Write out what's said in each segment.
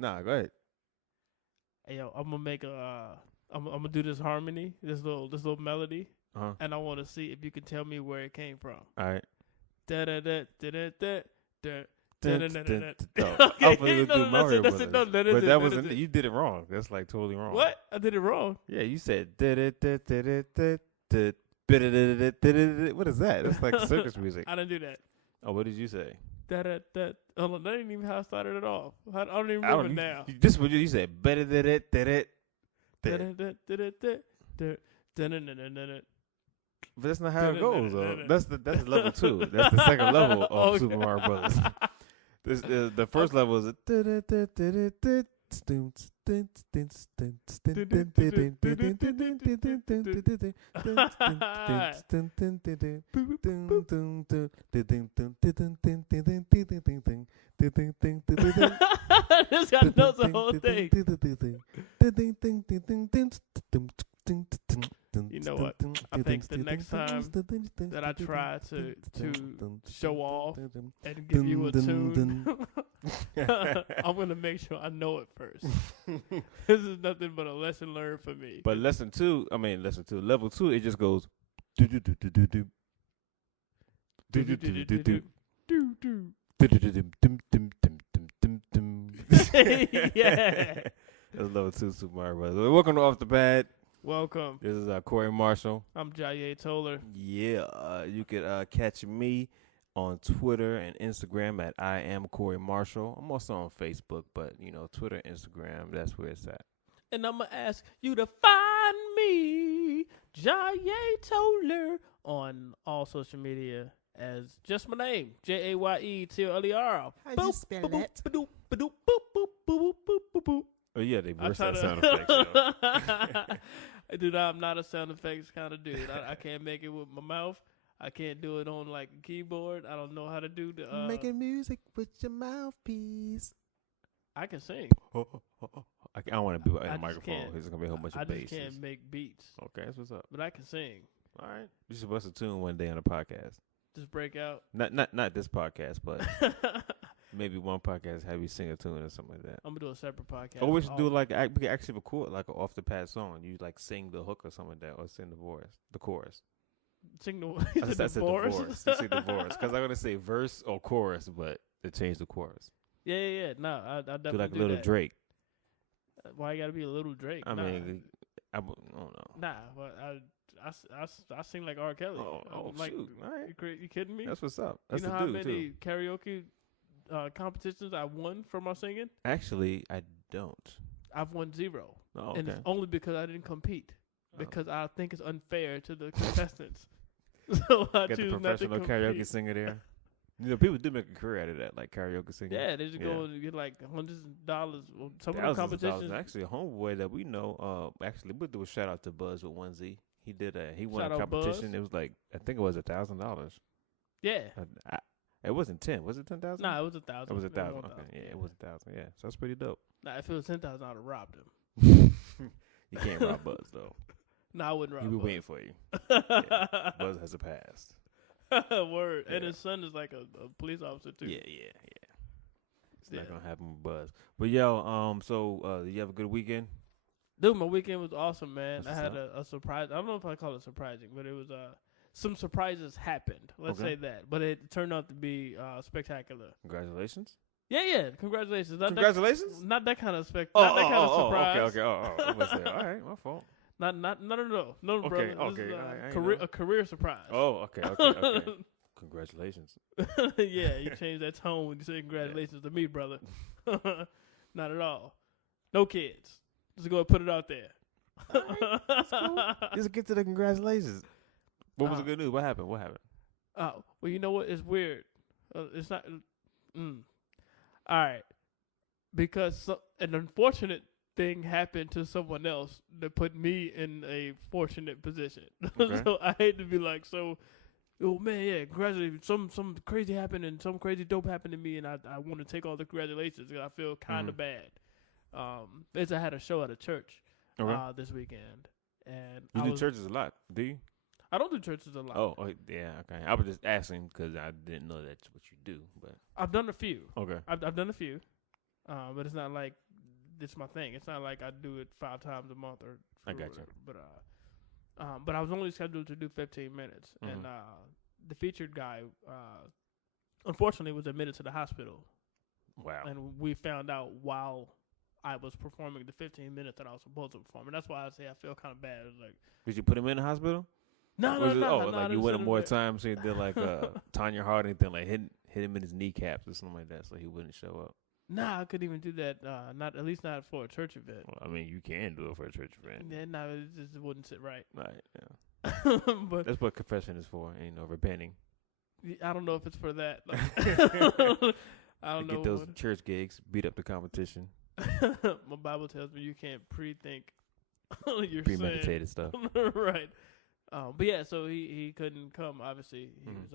Nah, go ahead. Hey, yo, I'm gonna make I'm gonna do this harmony, this little melody, and I want to see if you can tell me where it came from. All right. Da da da da da da da. I thought you would do Mario Brothers, but that wasn't. You did it wrong. That's like totally wrong. What? I did it wrong. Yeah, you said. What is that? That's like circus music. I didn't do that. Oh, what did you say? Hold on, that ain't even how I started it off. I don't even remember now. This is what you said. But that's not how it goes, though. That's level 2. That's the second level of Super Mario Brothers. This the first level is This guy knows the whole thing. You know what? I think the next time that I try to show off and give you a tune, I'm going to make sure I know it first. This is nothing but a lesson learned for me. But level 2, it just goes. Yeah. That's level 2 Super Mario Brothers. Welcome to Off the Pad. Welcome. This is Corey Marshall. I'm Jayé Toler. Yeah, you could catch me on Twitter and Instagram at iAM Corey Marshall. I'm also on Facebook, but Twitter, Instagram, that's where it's at. And I'm gonna ask you to find me, Jayé Toler, on all social media as just my name, JAYETOLER. How do you spell that? Oh yeah, they burst that sound effects. Dude, I'm not a sound effects kind of dude. I can't make it with my mouth. I can't do it on like a keyboard. I don't know how to do the making music with your mouthpiece. I can sing. I don't want to be in a microphone. There's gonna be a whole bunch of bass. I just can't make beats. Okay, that's what's up. But I can sing. All right, you should bust a tune one day on a podcast. Just break out. Not this podcast, but maybe one podcast have you sing a tune or something like that. I'm gonna do a separate podcast. Or we should do we could actually record like an off the pad song. You like sing the hook or something like that, or sing the chorus. Sing the divorce. You sing the chorus because I'm gonna say verse or chorus, but they changed the chorus. Yeah. No, I definitely do like a little that. Drake. Why you gotta be a little Drake? I mean, I don't know. Nah, but I sing like R. Kelly. Oh like, shoot! All right. You kidding me? That's what's up. That's you know the how dude many too. karaoke competitions I won for my singing? Actually, I don't. I've won 0. Oh, okay. And it's only because I didn't compete. Because I think it's unfair to the contestants. So I choose not to compete. Get the professional karaoke singer there. People do make a career out of that, like karaoke singing. Yeah, they just go and get like hundreds of dollars. Some of the competitions. Actually, a homeboy that we know, actually, we'll do a shout out to Buzz with 1Z. He did he won Shout a out competition. Buzz. It was like, I think it was $1,000. Yeah. It wasn't 10. Was it 10,000? Nah, it was 1,000. It was 1,000. Okay, yeah, it was 1,000. Yeah, so that's pretty dope. Nah, if it was 10,000, I'd have robbed him. You can't rob Buzz though. Nah, I wouldn't rob. He be Buzz. waiting for you. Yeah, Buzz has a past. Word. Yeah. And his son is like a police officer too. Yeah. It's not gonna happen with Buzz. But yo, so did you have a good weekend? Dude, my weekend was awesome, man. What's I had a surprise. I don't know if I call it surprising, but it was some surprises happened. Let's say that. But it turned out to be spectacular. Congratulations. Yeah. Congratulations. Congratulations. Not that kind of not that kind of surprise. Okay. I'm gonna say, all right, my fault. No, Okay, brother. okay, This is a career surprise. Oh, okay. Congratulations. Yeah, you changed that tone when you say congratulations to me, brother. Not at all. No kids. Just go and put it out there. All right, that's cool. Just get to the congratulations. What was the good news? What happened? Oh, well, you know what? It's weird. It's not. All right. Because an unfortunate thing happened to someone else that put me in a fortunate position. Okay. So I hate to be like, oh man, yeah, congratulations. Some crazy happened and some crazy dope happened to me, and I want to take all the congratulations because I feel kind of bad. As I had a show at a church this weekend, and you do churches a lot, do you? I don't do churches a lot. Oh yeah, okay. I was just asking because I didn't know that's what you do, but I've done a few. Okay, I've done a few, but it's not like it's my thing. It's not like I do it 5 times a month or. I got you. But I was only scheduled to do 15 minutes, and the featured guy, unfortunately, was admitted to the hospital. Wow. And we found out while I was performing the 15 minutes that I was supposed to perform, and that's why I say I feel kind of bad. It's like, did you put him in the hospital? No. Like you went him more times, so you did like Tanya Harding thing, like hit him in his kneecaps or something like that, so he wouldn't show up. Nah, I couldn't even do that. At least not for a church event. Well, I mean, you can do it for a church event. Yeah, no, it just wouldn't sit right. Right. Yeah. But that's what confession is for. Repenting. I don't know if it's for that. Like, I don't know. Get those church gigs, beat up the competition. My Bible tells me you can't pre-think your premeditated stuff. Right. But yeah, so he couldn't come. Obviously, he was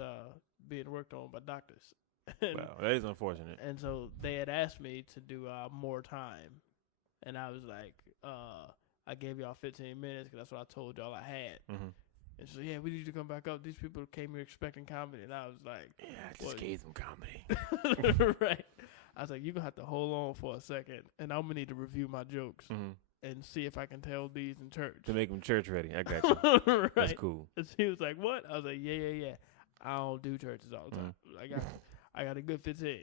being worked on by doctors. Wow, that is unfortunate. And so they had asked me to do more time, and I was like, I gave y'all 15 minutes because that's what I told y'all I had. Mm-hmm. And so yeah, we need to come back up. These people came here expecting comedy, and I was like, yeah, I just gave them comedy. Right. I was like, you're gonna have to hold on for a second, and I'm gonna need to review my jokes and see if I can tell these in church to make them church ready. I got you. Right. That's cool. And he was like, what? I was like, yeah. I don't do churches all the time. I got a good 15.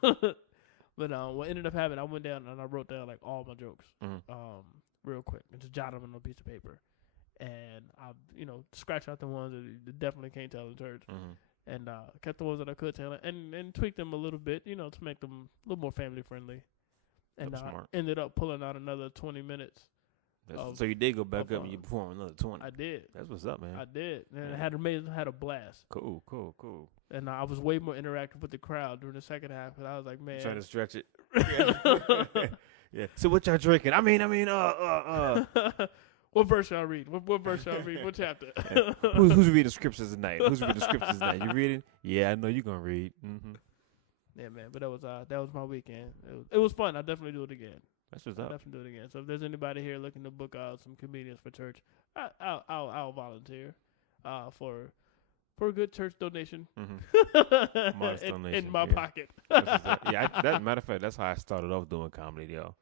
But what ended up happening, I went down and I wrote down like all my jokes real quick and just jotted them on a piece of paper. And I, scratched out the ones that you definitely can't tell in church. And kept the ones that I could tell and tweaked them a little bit, to make them a little more family friendly. And ended up pulling out another 20 minutes. So you did go back up and you performed another 20. I did. That's what's up, man. I did. And I had a blast. Cool. And I was way more interactive with the crowd during the second half because I was like, man. Trying to stretch it. Yeah. So what y'all drinking? I mean. What verse y'all read? What verse y'all read? What chapter? Who's reading scriptures tonight? You reading? Yeah, I know you're gonna read. Mm-hmm. Yeah, man. But that was my weekend. It was fun. I definitely do it again. That's what's up. Definitely do it again. So if there's anybody here looking to book out some comedians for church, I'll volunteer for a good church donation. Modest donation in my pocket. Yeah. Matter of fact, that's how I started off doing comedy, yo.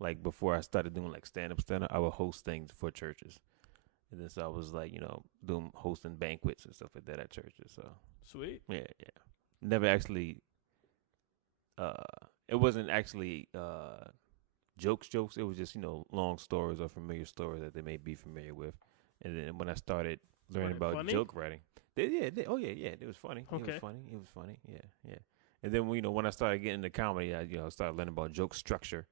Like before I started doing like stand up, I would host things for churches, and then so I was like, hosting banquets and stuff like that at churches. So sweet. Yeah. Never actually. It wasn't actually jokes. It was just long stories or familiar stories that they may be familiar with. And then when I started learning about joke writing, it was funny. Okay. It was funny. Yeah. And then when I started getting into comedy, I started learning about joke structure.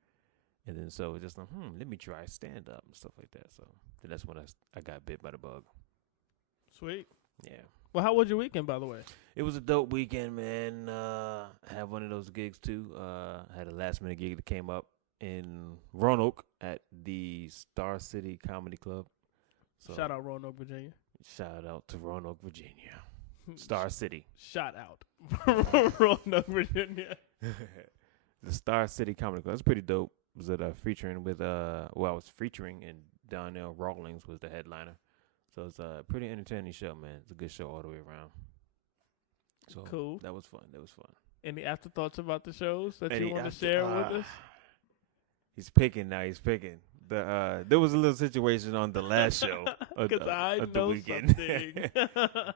And then so it's just like, let me try stand up and stuff like that. So then that's when I got bit by the bug. Sweet. Yeah. Well, how was your weekend, by the way? It was a dope weekend, man. I had one of those gigs too. I had a last minute gig that came up in Roanoke at the Star City Comedy Club. So shout out Roanoke, Virginia. Shout out to Roanoke, Virginia. Star City. Shout out Roanoke, Virginia. The Star City Comedy Club. It's pretty dope. Was it featuring with I was featuring and Donnell Rawlings was the headliner. So it's a pretty entertaining show, man. It's a good show all the way around. So cool. That was fun. Any afterthoughts about the shows that you want to share with us? He's picking now. There was a little situation on the last show of the weekend.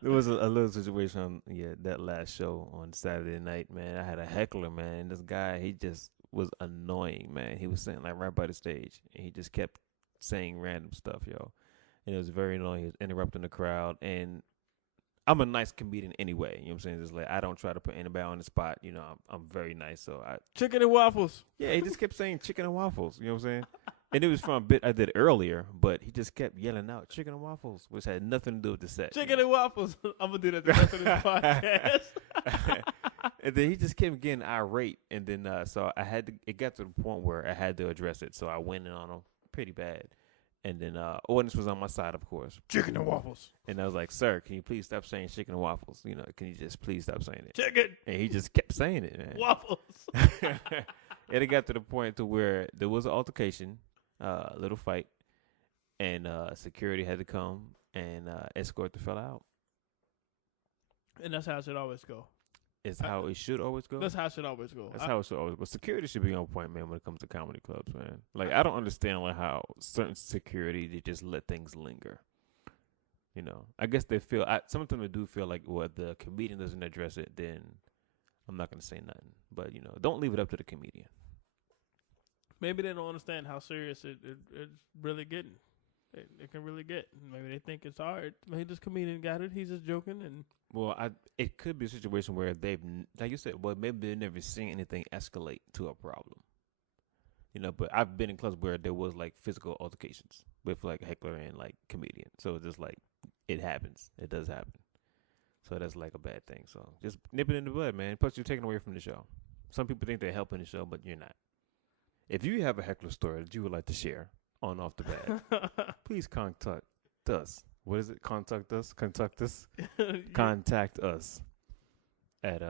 There was a little situation on that last show on Saturday night, man. I had a heckler, man. This guy, he just was annoying, man. He was sitting like right by the stage, and he just kept saying random stuff, yo. And it was very annoying. He was interrupting the crowd, and I'm a nice comedian anyway. You know what I'm saying? Just like I don't try to put anybody on the spot. I'm very nice. So chicken and waffles. Yeah, he just kept saying chicken and waffles. You know what I'm saying? And it was from a bit I did earlier, but he just kept yelling out chicken and waffles, which had nothing to do with the set. Chicken and waffles. I'm gonna do that the rest of this podcast. And then he just kept getting irate, and then so it got to the point where I had to address it. So I went in on him pretty bad. And then audience was on my side, of course. Chicken and waffles. And I was like, sir, can you please stop saying chicken and waffles? Can you just please stop saying it? Chicken. And he just kept saying it, man. Waffles. And it got to the point to where there was an altercation, a little fight, and security had to come and escort the fella out. And that's how it should always go. is how it should always go. That's how it should always go. That's how it should always go. Security should be on point, man, when it comes to comedy clubs, man. Like, I don't understand like how certain security, they just let things linger. You know, I guess they feel, sometimes they do feel like, well, if the comedian doesn't address it, then I'm not going to say nothing. But, you know, don't leave it up to the comedian. Maybe they don't understand how serious it's really getting. It can really get. Maybe they think it's hard. Maybe this comedian got it. He's just joking. And well, it could be a situation where they've, like you said, well, maybe they've never seen anything escalate to a problem. You know, but I've been in clubs where there was like physical altercations with like heckler and like comedian. So it's just like, it happens. It does happen. So that's like a bad thing. So just nip it in the bud, man. Plus, you're taking away from the show. Some people think they're helping the show, but you're not. If you have a heckler story that you would like to share on Off the Pad, please contact us. What is it? Contact us? Contact us? Contact us at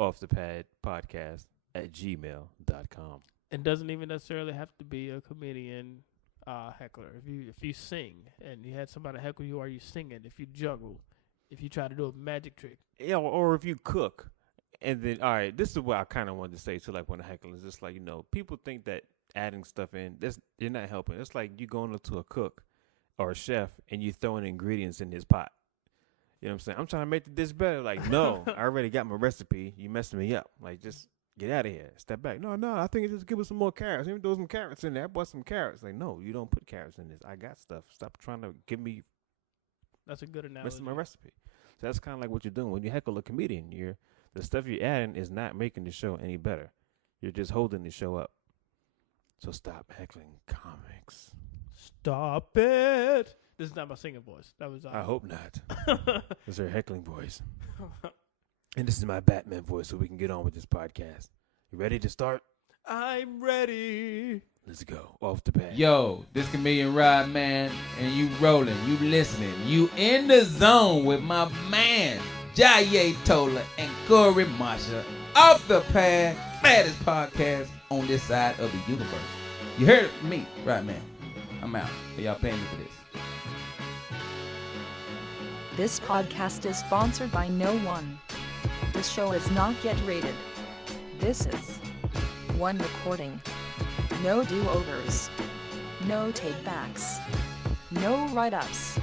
offthepadpodcast@gmail.com. It doesn't even necessarily have to be a comedian heckler. If you sing and you had somebody heckle you, or you singing, if you juggle, if you try to do a magic trick, yeah, or if you cook. And then, all right, this is what I kind of wanted to say to like when a heckler is just like, you know, people think that adding stuff in, you're not helping. It's like you going up to a cook or a chef and you throwing ingredients in his pot. You know what I'm saying? I'm trying to make the dish better. Like, no, I already got my recipe. You messing me up. Like, just get out of here. Step back. No, I think it just give us some more carrots. Even throw some carrots in there. I bought some carrots. Like, no, you don't put carrots in this. I got stuff. Stop trying to give me. That's a good analogy. Messing my recipe. So that's kind of like what you're doing when you heckle a comedian. The stuff you're adding is not making the show any better. You're just holding the show up. So stop heckling comics. Stop it. This is not my singing voice. That was. I hope not. This is her heckling voice. And this is my Batman voice, so we can get on with this podcast. You ready to start? I'm ready. Let's go. Off the pad. Yo, this comedian Rod, man, and you rolling, you listening, you in the zone with my man, Jayé, Toler, and Corey Marsha. Off the Pad, baddest podcast on this side of the universe. You heard it from me, right, man? I'm out. But y'all paying me for this. This podcast is sponsored by no one. This show is not yet rated. This is one recording. No do-overs. No take-backs. No write-ups.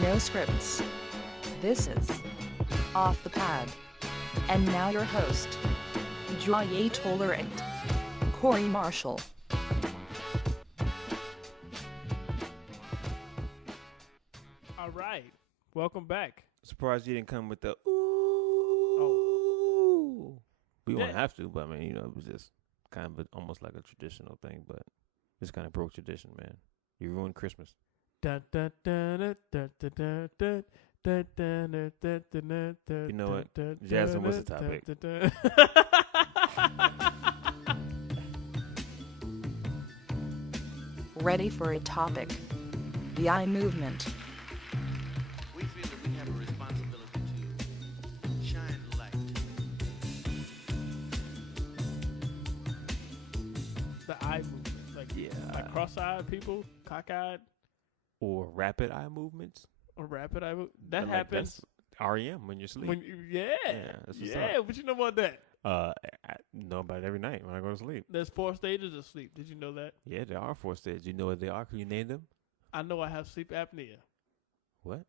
No scripts. This is Off the Pad. And now your host, Jayé, Toler, and Corey Marshall. All right. Welcome back. Surprised you didn't come with the ooh. Oh. We won't have to, but I mean, you know, it was just kind of almost like a traditional thing, but it's kind of broke tradition, man. You ruined Christmas. You know what? Jasmine, what's the topic? Ready for a topic. The eye movement. We feel that we have a responsibility to shine light. The eye movement. Like cross-eyed people, cockeyed, Or rapid eye movements. or rapid eye movement. That Like, happens. that's REM when you're asleep. When that's what's up. What you know about that? I know about it every night when I go to sleep. There's 4 stages of sleep. Did you know that? Yeah, there are 4 stages. You know what they are? Can you name them? I know I have sleep apnea. What?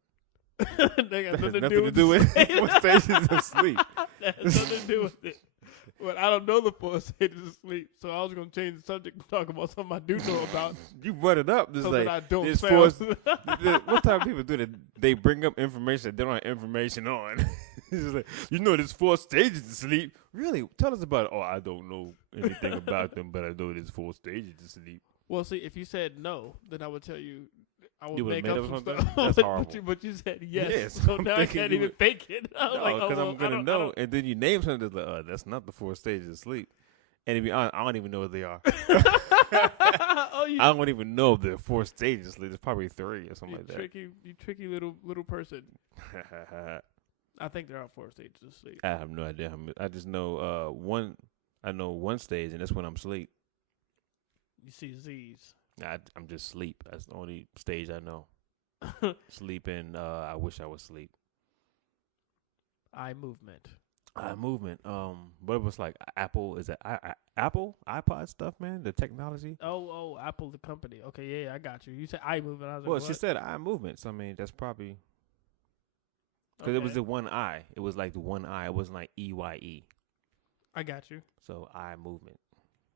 They got That has nothing nothing to do with 4 stages of sleep. That has nothing to do with it. But I don't know the 4 stages of sleep, so I was going to change the subject and talk about something I do know about. You brought it up. Just so like, that I don't there's sound. what type of people do that? They bring up information that they don't have information on. It's just like, you know, there's 4 stages of sleep. Really? Tell us about it. Oh, I don't know anything about them, but I know there's 4 stages of sleep. Well, see, if you said no, then I would tell you. I would You would've make made up up some something? stuff. That's horrible. But you said yes. Yes, So I'm now I thinking can't you even would- fake it. I was No, like, because well, I'm going to I know. don't- And then you name something that's like, that's not the 4 stages of sleep. And to be honest, I don't even know what they are. Oh, you I don't even know if there are 4 stages of sleep. There's probably 3 or something like that. tricky little person. I think there are 4 stages of sleep. I have no idea. I just know one. I know one stage, and that's when I'm asleep. You see Z's. I'm just sleep. That's the only stage I know. Sleep and I wish I was asleep. Eye movement. Eye movement. But it was like Apple. Is it Apple iPod stuff, man? The technology. Oh, Apple the company. Okay, yeah, I got you. You said iMovie. I was Well, like, she what? said eye movements. I mean, that's probably because it was Okay, the one eye. It was like the one eye. It wasn't like EYE. I got you. So eye movement.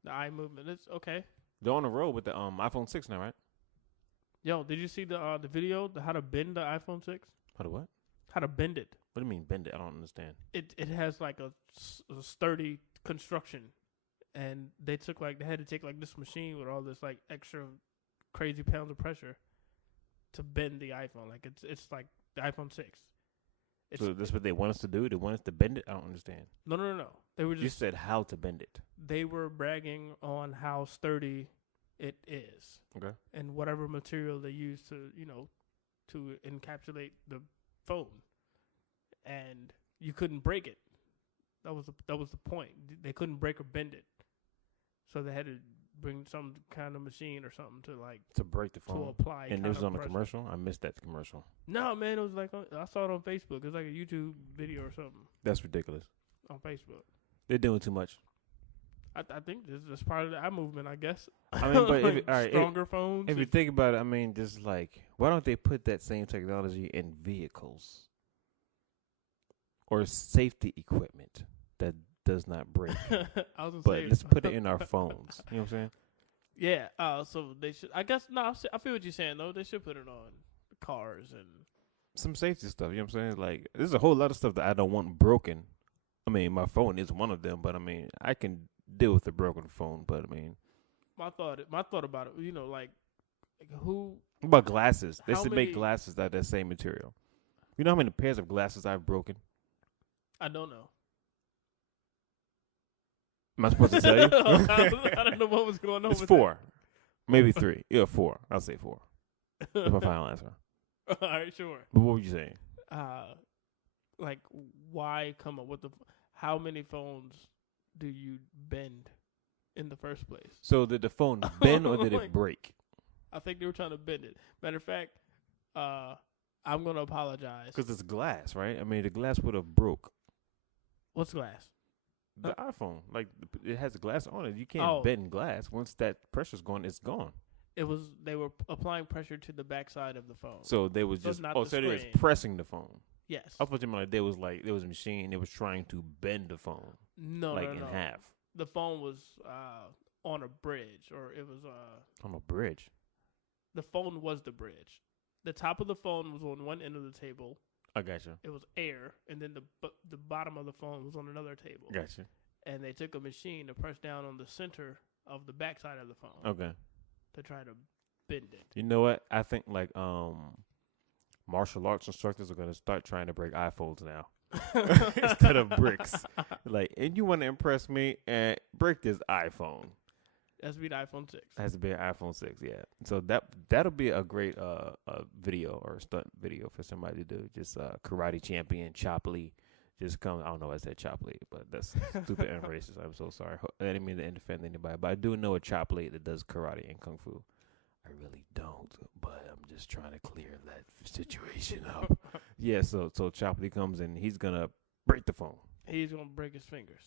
The eye movement. It's okay. They're on the road with the iPhone 6 now, right? Yo, did you see the video? How to bend the iPhone 6? How to what? How to bend it? What do you mean bend it? I don't understand. It has like a sturdy construction, and they had to take like this machine with all this like extra crazy pounds of pressure to bend the iPhone. Like it's like the iPhone 6. So that's what they want us to do? They want us to bend it? I don't understand. No. They were just You said how to bend it. They were bragging on how sturdy it is. Okay. And whatever material they use to encapsulate the phone. And you couldn't break it. That was the point. They couldn't break or bend it. So they had to bring some kind of machine or something to break the phone. to apply. And it was on a pressure. commercial? I missed that commercial. No, man, it was like I saw it on Facebook. It was like a YouTube video or something That's ridiculous. on Facebook. They're doing too much. I think this is part of the eye movement, I guess. I mean, but if, all right, stronger phones. if you think about it, I mean, just like, why don't they put that same technology in vehicles or safety equipment that does not break? I was gonna But say, let's put it in our phones. You know what I'm saying? yeah. So they should. I guess no. I feel what you're saying though. They should put it on cars and. Some safety stuff. You know what I'm saying? Like, there's a whole lot of stuff that I don't want broken. I mean, my phone is one of them, but I mean, I can deal with a broken phone. But I mean, My thought about it. Like who? what about glasses? They How should many- make glasses out of that same material. You know how many pairs of glasses I've broken? I don't know. Am I supposed to tell you? I don't know what was going on. It's with 4, maybe 3. Yeah, 4. I'll say 4. That's my final answer. That. All right, sure. But what were you saying? Like why come up with how many phones do you bend in the first place? So did the phone bend or did Like- it break? I think they were trying to bend it. Matter of fact, I'm gonna apologize. Because it's glass, right? I mean, the glass would have broke. What's glass? The iPhone, like, it has glass on it. You can't Oh. bend glass. Once that pressure's gone, it's gone. They were applying pressure to the backside of the phone. So they was So just, not so the they was screen. pressing the phone. Yes. I thought you meant like there was a machine. They was trying to bend the phone, No, like no. in half The phone was on a bridge, or it was on a bridge. the phone was the bridge. The top of the phone was on one end of the table. I got you. It was air, and then the bottom of the phone was on another table. Got you. And they took a machine to press down on the center of the backside of the phone Okay. to try to bend it. You know what? I think like martial arts instructors are gonna start trying to break iPhones now instead of bricks. Like, and you want to impress me and break this iPhone? That's be the iPhone 6. It has to be an iPhone 6, yeah. So that'll be a great video or stunt video for somebody to do. Just karate champion Chop Lee just come. I don't know why I said Chop Lee, but that's stupid and racist. I'm so sorry. I didn't mean to offend anybody, but I do know a Chop Lee that does karate and kung fu. I really don't, but I'm just trying to clear that situation up. Yeah, so Chop Lee comes and he's gonna break the phone. He's gonna break his fingers,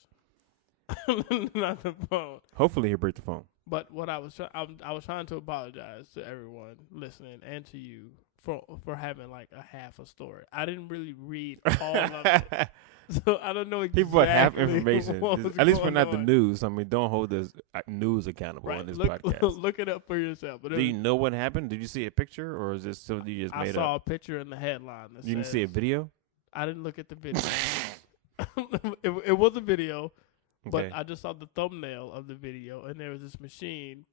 not the phone. Hopefully he'll break the phone. But what I was trying to apologize to everyone listening and to you for having like a half a story. I didn't really read all of it, so I don't know exactly. He brought half information. what was At least we're going not the on. news. I mean, don't hold this news accountable on this podcast. Look it up for yourself. But Do you know what happened? Did you see a picture, or is this something you just I made saw up? a picture in the headline. That You didn't see a says- video? I didn't look at the video. it was a video, but Okay. I just saw the thumbnail of the video, and there was this machine.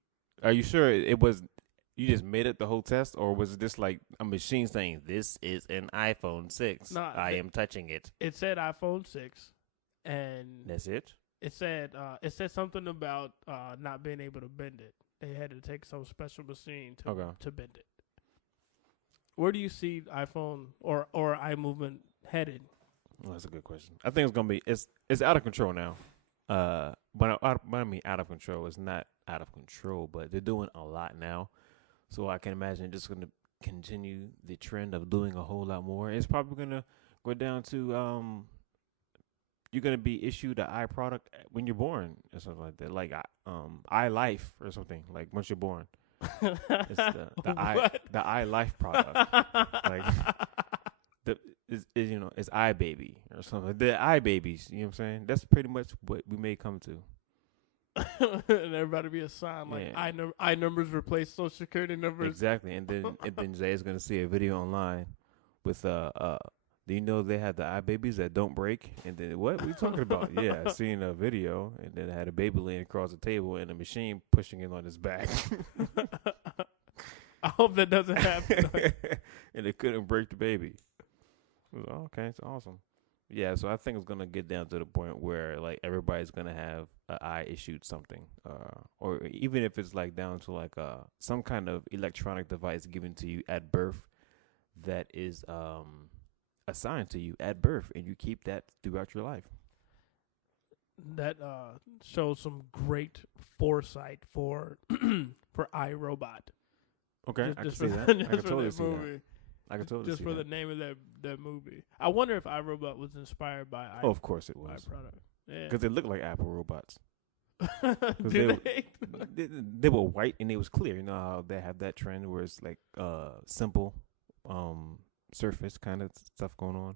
Are you sure it was? You just made up the whole test, or was it just like a machine saying, "This is an iPhone 6. Nah, I am touching it." It said iPhone 6, and That's it. it said something about not being able to bend it. They had to take some special machine to bend it. Where do you see iPhone or iMovement headed? Well, that's a good question. I think it's gonna be it's out of control now. But I mean out of control. It's not out of control, but they're doing a lot now. So I can imagine just gonna continue the trend of doing a whole lot more. It's probably gonna go down to you're gonna be issued an eye product when you're born or something like that, like eye life or something. Like once you're born, it's the eye life product. Like it's eye baby or something. The eye babies. You know what I'm saying? That's pretty much what we may come to. And everybody be assigned like eye numbers replace social security numbers. Exactly, and then Jay is gonna see a video online with do you know they have the eye babies that don't break? And then what are you talking about? Yeah, I seen a video, and then it had a baby laying across the table and a machine pushing it on his back. I hope that doesn't happen. And it couldn't break the baby. It was, okay, it's awesome. Yeah, so I think it's gonna get down to the point where like everybody's gonna have an eye issued something, or even if it's like down to like some kind of electronic device given to you at birth that is assigned to you at birth, and you keep that throughout your life. That shows some great foresight for iRobot. Okay, I can see that. I can totally see that. I can totally just see for that. the name of that movie. I wonder if iRobot was inspired by Oh, of course it was. iProduct. Yeah. Because they look like Apple robots. Do they were white and it was clear. You know how they have that trend where it's like simple surface kind of stuff going on.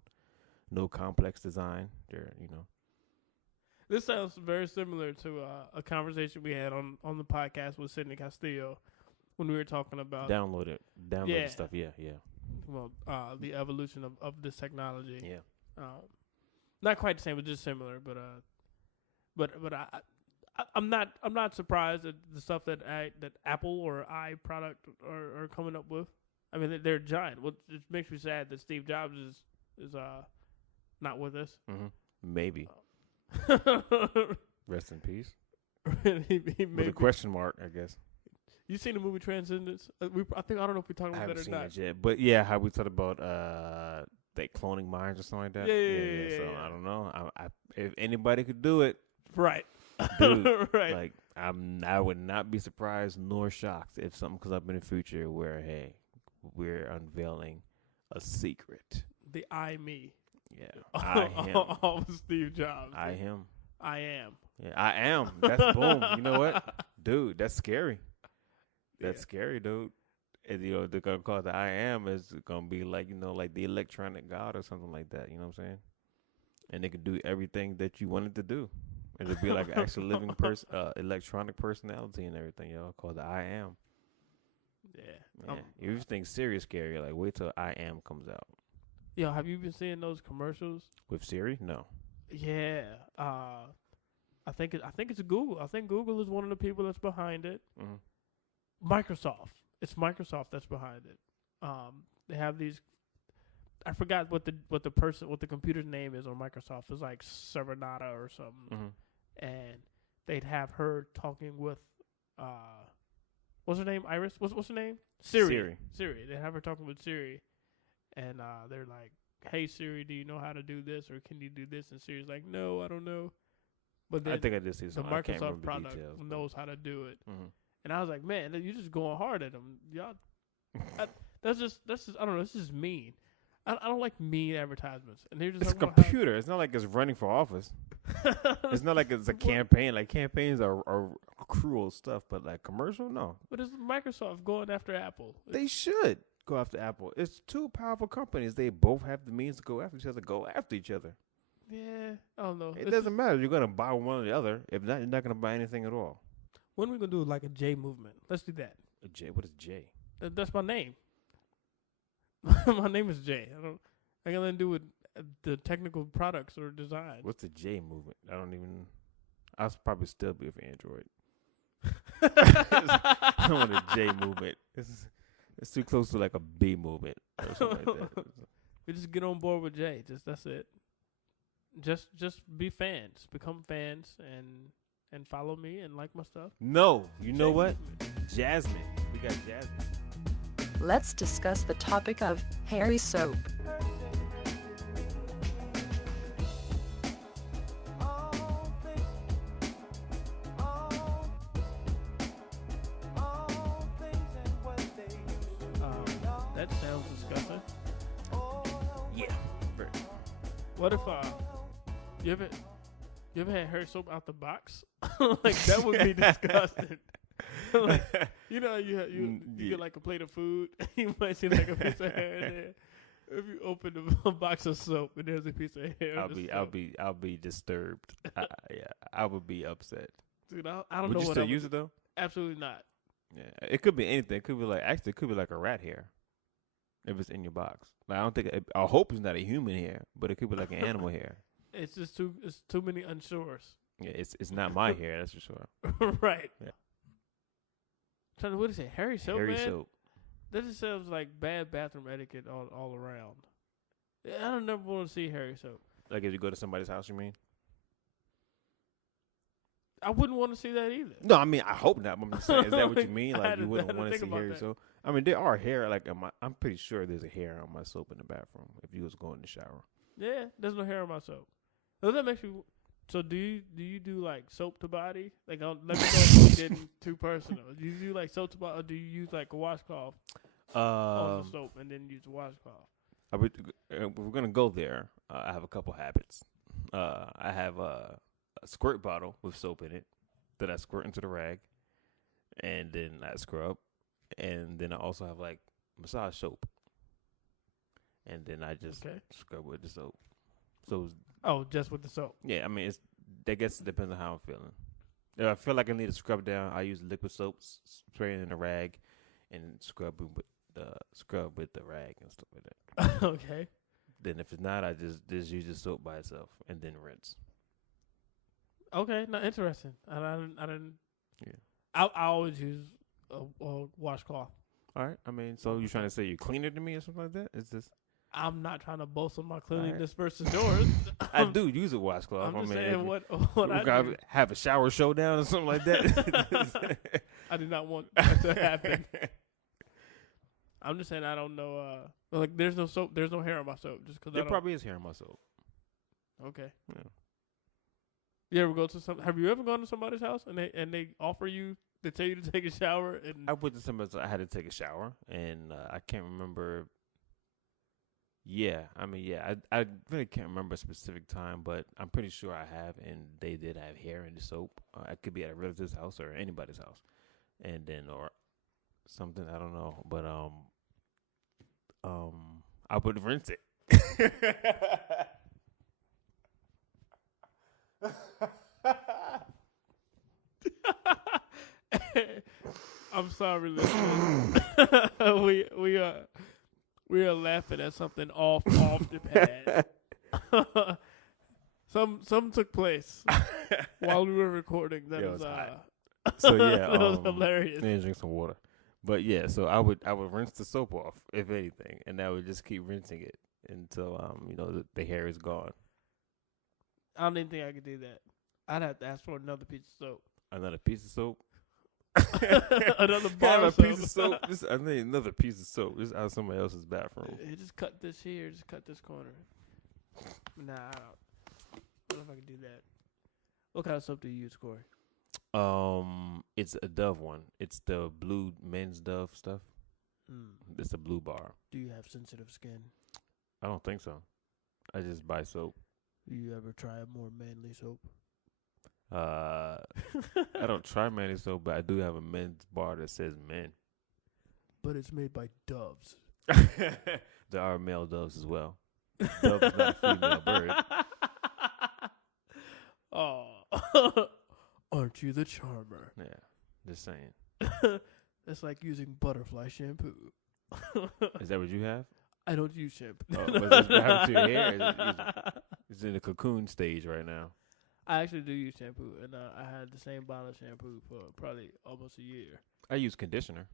No complex design. This sounds very similar to a conversation we had on the podcast with Sidney Castillo when we were talking about download stuff. Yeah. Well, the evolution of this technology. Yeah. Not quite the same, but just similar. But I'm not surprised at the stuff that Apple or iProduct are coming up with. I mean, they're giant. Well, it makes me sad that Steve Jobs is not with us. Mm-hmm. Maybe. Rest in peace. With a question mark, I guess. You seen the movie Transcendence? I don't know if we talked about that or not. I haven't seen it yet, but yeah, how we talked about like cloning minds or something like that. Yeah. So I don't know. If anybody could do it, right? Dude, right. Like I would not be surprised nor shocked if something comes up in the future where we're unveiling a secret. The I me. Yeah, I him. All Steve Jobs. I him. iAM. Yeah, I am. That's boom. You know what, dude? That's scary. That's scary, dude. And, they're gonna call it the iAM is gonna be like like the electronic god or something like that. You know what I'm saying? And they can do everything that you wanted to do. It'll be like an actual living electronic personality and everything. Called the iAM. Yeah. If you think Siri's scary, like wait till iAM comes out. Yo, have you been seeing those commercials with Siri? No. Yeah. I think it's Google. I think Google is one of the people that's behind it. Mm-hmm. Microsoft. It's Microsoft that's behind it. They have these. I forgot what the computer's name is on Microsoft. It's like Serenata or something. Mm-hmm. And they'd have her talking with what's her name? Iris. What's her name? Siri. They have her talking with Siri, and they're like, "Hey Siri, do you know how to do this, or can you do this?" And Siri's like, "No, I don't know." But then I think I did see something. The Microsoft product knows how to do it. Mm-hmm. And I was like, man, you're just going hard at them. Y'all, that's just, I don't know, this is mean. I don't like mean advertisements. And they're just it's a computer. It's not like it's running for office. It's not like it's a campaign. Like campaigns are cruel stuff, but like commercial, no. But it's Microsoft going after Apple. They should go after Apple. It's two powerful companies. They both have the means to go after each other. Go after each other. Yeah, I don't know. It doesn't matter. You're gonna buy one or the other. If not, you're not gonna buy anything at all. When are we gonna do like a J movement? Let's do that. A J? What is J? That's my name. My name is Jay. I got nothing to do with the technical products or design. What's the J movement? I'll probably still be with Android. I want a J movement. It's too close to like a B movement or something like that. We just get on board with Jay. That's it. Just be fans. Become fans and follow me and like my stuff. No, you know what? Jasmine. We got Jasmine. Let's discuss the topic of hairy soap. That sounds disgusting. Yeah. What if You ever had hair soap out the box? Like that would be disgusting. Like, you know, you get like a plate of food. You might see like a piece of hair in there. If you open a box of soap and there's a piece of hair, I'll be disturbed. I would be upset. Dude, I don't would know you what still I would use do. it though? Absolutely not. Yeah, it could be anything. It could be like a rat hair. If it's in your box, like, I don't think. I hope it's not a human hair, but it could be like an animal hair. It's just too many unsures. Yeah, it's not my hair. That's for sure. Right. Yeah. Trying to what is it? Hairy soap, Hairy man. soap. That just sounds like bad bathroom etiquette all around. I don't never want to see hairy soap. Like if you go to somebody's house, you mean? I wouldn't want to see that either. No, I mean I hope not. I'm just saying, is that what you mean? I Like had you to- wouldn't I had to want to think see about hairy that. soap? I mean there are hair like I'm pretty sure there's a hair on my soap in the bathroom if you was going in the shower. Yeah, there's no hair on my soap. So that makes you. So do you do like soap to body? Like let me know if you didn't too personal. Do you do like soap to body, or do you use like a washcloth on the soap and then use a washcloth? We're gonna go there. I have a couple habits. I have a squirt bottle with soap in it that I squirt into the rag, and then I scrub, and then I also have like massage soap, and then I just scrub with the soap. So Just with the soap. yeah, I mean I guess it depends on how I'm feeling. If I feel like I need to scrub down, I use liquid soap, spray it in a rag, and scrub with the rag and stuff like that. Okay. Then if it's not, I just use the soap by itself and then rinse. Okay, not interesting. I didn't. Yeah. I always use a washcloth. All right. I mean, so you trying to say you're cleaner than me or something like that? Is this? I'm not trying to boast on my cleanliness versus yours. I do use a washcloth. I'm just I mean, saying what we I gotta do. have a shower showdown or something like that. I do not want that to happen. I'm just saying I don't know. Like there's no soap. There's no hair on my soap. Just because There probably is hair on my soap. Okay. Yeah. You ever go to some? Have you ever gone to somebody's house and they offer you, they tell you to take a shower and I went to somebody's. I had to take a shower, and I can't remember. Yeah, I mean, yeah, I really can't remember a specific time, but I'm pretty sure I have, and they did have hair in the soap. I could be at a relative's house or anybody's house, and then or something, I don't know, but I would rinse it. I'm sorry, listeners. we are laughing at something off the pad. Some took place while we were recording. That Yo, was it's So yeah, that was hilarious. Then drink some water. But yeah, so I would rinse the soap off, if anything, and I would just keep rinsing it until the hair is gone. I don't even think I could do that. I'd have to ask for another piece of soap. Another piece of soap. Another Kind bar of of a piece of soap. I need another piece of soap. This is out of somebody else's bathroom. Hey, just cut this here. Just cut this corner. Nah, I don't know if I can do that. What kind of soap do you use, Corey? It's a Dove one. It's the blue men's Dove stuff. It's a blue bar. Do you have sensitive skin? I don't think so. I just buy soap. Do you ever try a more manly soap? I don't try manly soap, but I do have a men's bar that says men. But it's made by doves. There are male doves as well. Dove is not a female bird. Oh, aren't you the charmer? Yeah, just saying. That's like using butterfly shampoo. Is that what you have? I don't use shampoo. Oh, what happened to your hair? It's in the cocoon stage right now. I actually do use shampoo, and I had the same bottle of shampoo for probably almost a year. I use conditioner.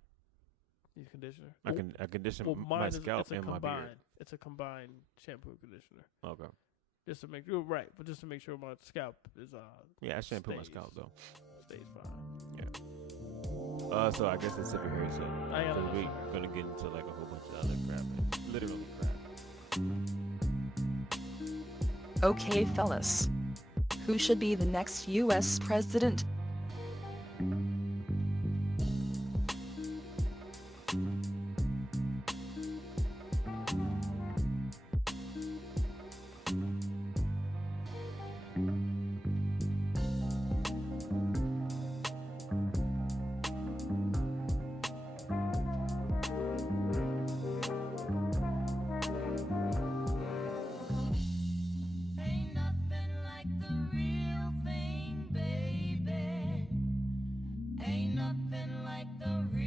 Use conditioner? I condition Well, my mine scalp it's a and my beard. It's a combined shampoo and conditioner. Okay. Just to make you're right, but just to make sure my scalp is Yeah, I shampoo my stays- scalp though. stays fine. Yeah. So I guess it's super hairy soap. I got So it. we're gonna get into like a whole bunch of other crap. Literally crap. Okay, fellas. Who should be the next U.S. president?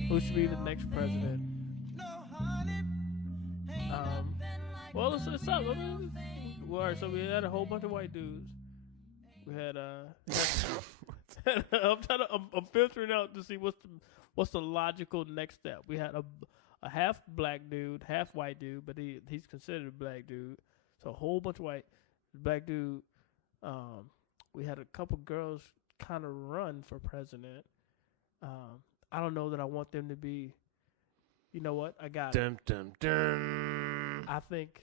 Who should be the next president? Well, it's up. All right, so we had a whole bunch of white dudes. We had I'm filtering out to see what's the logical next step. We had a half black dude, half white dude, but he's considered a black dude. So a whole bunch of white black dude. We had a couple girls kind of run for president. I don't know that I want them to be. You know what? I got it. I think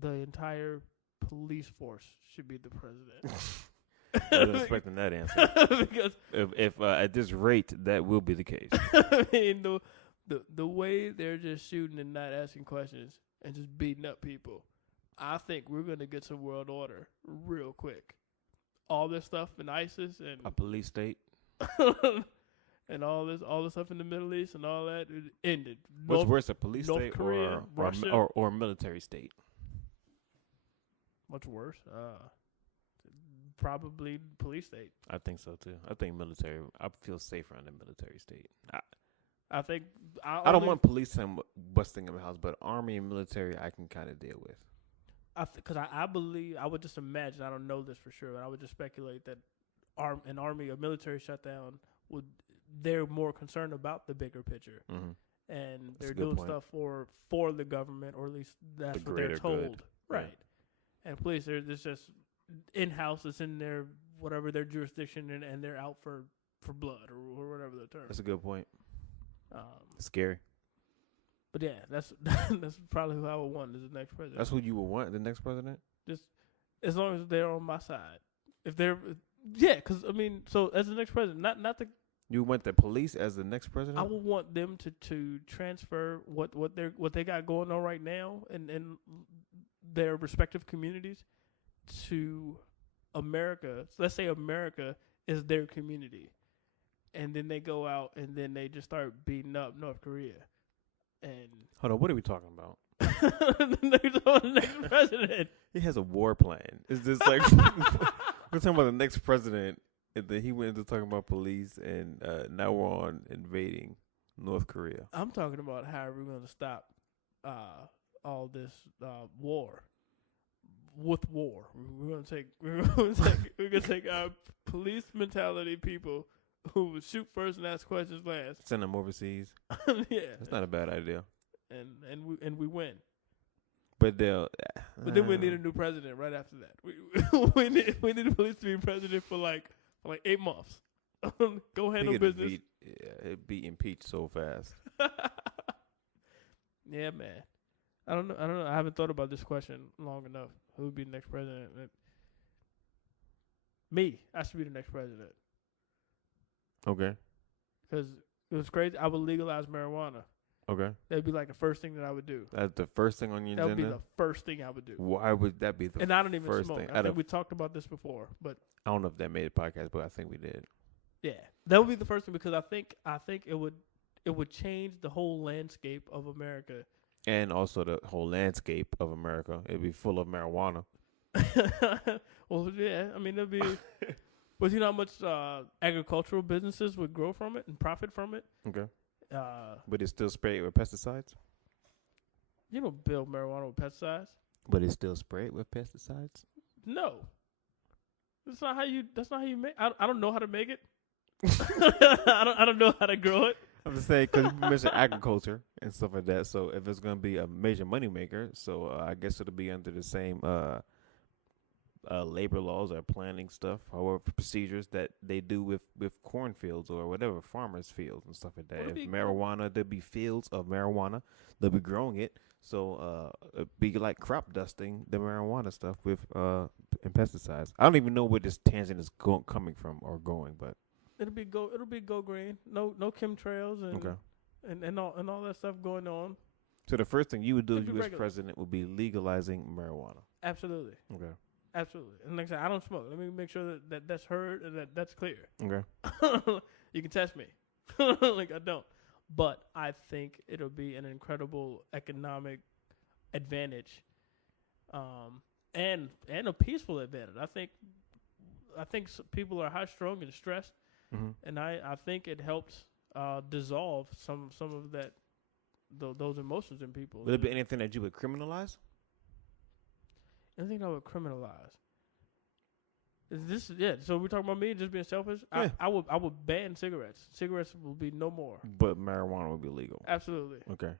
the entire police force should be the president. I was expecting that answer. Because if at this rate, that will be the case. I mean, the way they're just shooting and not asking questions and just beating up people, I think we're gonna get some world order real quick. All this stuff in ISIS and A police state. and all this stuff in the Middle East and all that, it ended. What's worse, a police North state Korea, Russia. or a military state? Much worse. Probably police state. I think so too. I think military. I feel safer in the military state. I think I don't want police busting in my house, but army and military I can kind of deal with. Because I believe, I would just imagine, I don't know this for sure, but I would just speculate that an army or military shutdown they're more concerned about the bigger picture, and they're doing stuff for the government, or at least that's what they're told, good. Right? And police, there's just in house, it's in their whatever their jurisdiction, and they're out for blood or whatever the term. That's a good point. Scary. But yeah, that's probably who I would want as the next president. That's who you would want, the next president? Just as long as they're on my side. If they're, yeah, because I mean, so as the next president, not the. You want the police as the next president? I would want them to transfer what they got going on right now in their respective communities to America. So let's say America is their community, and then they go out and then they just start beating up North Korea. And hold on, what are we talking about? the next president. He has a war plan. It's just like we're talking about the next president, and then he went into talking about police, and now we're on invading North Korea. I'm talking about how we're going to stop all this war. With war, we're gonna take our police mentality people who would shoot first and ask questions last. Send them overseas. Yeah, that's not a bad idea. And we win. But they'll. But then we need a new president right after that. We need the police to be president for like 8 months. Go handle business. It'd be impeached so fast. Yeah, man. I don't know. I haven't thought about this question long enough. Who would be the next president? Me. I should be the next president. Okay. Because it was crazy. I would legalize marijuana. Okay. That'd be like the first thing that I would do. That's the first thing on your agenda? That would be the first thing I would do. Why would that be the first thing? And I don't even smoke. I think we talked about this before, but I don't know if that made a podcast, but I think we did. Yeah. That would be the first thing, because I think it would change the whole landscape of America. And also the whole landscape of America. It'd be full of marijuana. Well, yeah. I mean, it'd be. But you know how much agricultural businesses would grow from it and profit from it? Okay. But it's still sprayed with pesticides? You don't build marijuana with pesticides. But it's still sprayed with pesticides? No. That's not how you make. I don't know how to make it. I don't know how to grow it. I'm just saying, because you mentioned agriculture and stuff like that. So if it's going to be a major moneymaker, so I guess it'll be under the same labor laws or planning stuff, however, procedures that they do with cornfields or whatever, farmers' fields and stuff like that. If marijuana, there'll be fields of marijuana. They'll be growing it. So it'd be like crop dusting the marijuana stuff with and pesticides. I don't even know where this tangent is coming from or going, but it'll be go green. No chemtrails and all that stuff going on. So the first thing you would do as U.S. president would be legalizing marijuana. Absolutely. Okay. Absolutely. And like I said, I don't smoke. Let me make sure that's heard and that's clear. Okay. You can test me. Like I don't. But I think it'll be an incredible economic advantage, and a peaceful advantage. I think people are high strung and stressed. and I think it helped dissolve some of that those emotions in people. Would it be anything that you would criminalize? Anything I would criminalize? Is this So we're talking about me just being selfish. Yeah. I would ban cigarettes. Cigarettes will be no more. But marijuana would be legal. Absolutely. Okay.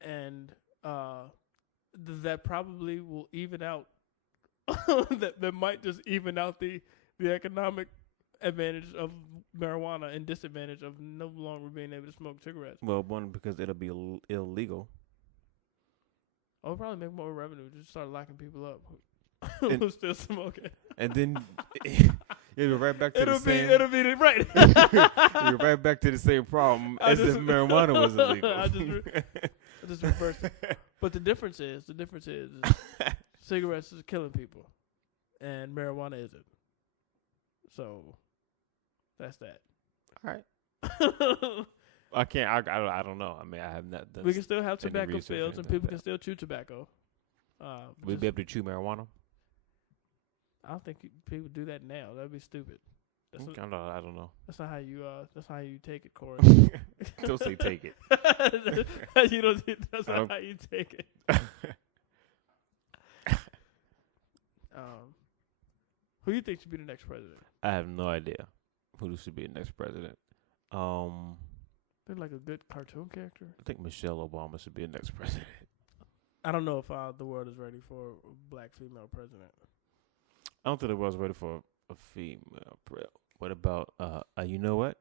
And that probably will even out. that might just even out the economic advantage of marijuana and disadvantage of no longer being able to smoke cigarettes. Well, one, because it'll be illegal. I'll probably make more revenue. Just start locking people up And- who's still smoking. And then it'll be right back to the same. It'll be right. You're right back to the same problem as if marijuana was illegal. I just reverse it. But the difference is cigarettes is killing people, and marijuana isn't. So that's that. All right. I can't. I don't know. I mean, I have not done. We can still have any tobacco research fields, and into people that. can still chew tobacco. We'd be able to chew marijuana. I don't think people do that now. That'd be stupid. I don't know. That's not how you. That's not how you take it, Corey. Don't say take it. You don't. That's not how you take it. Who do you think should be the next president? I have no idea who should be the next president. They're like a good cartoon character. I think Michelle Obama should be the next president. I don't know if the world is ready for a black female president. I don't think the world's ready for a female. What about you know what?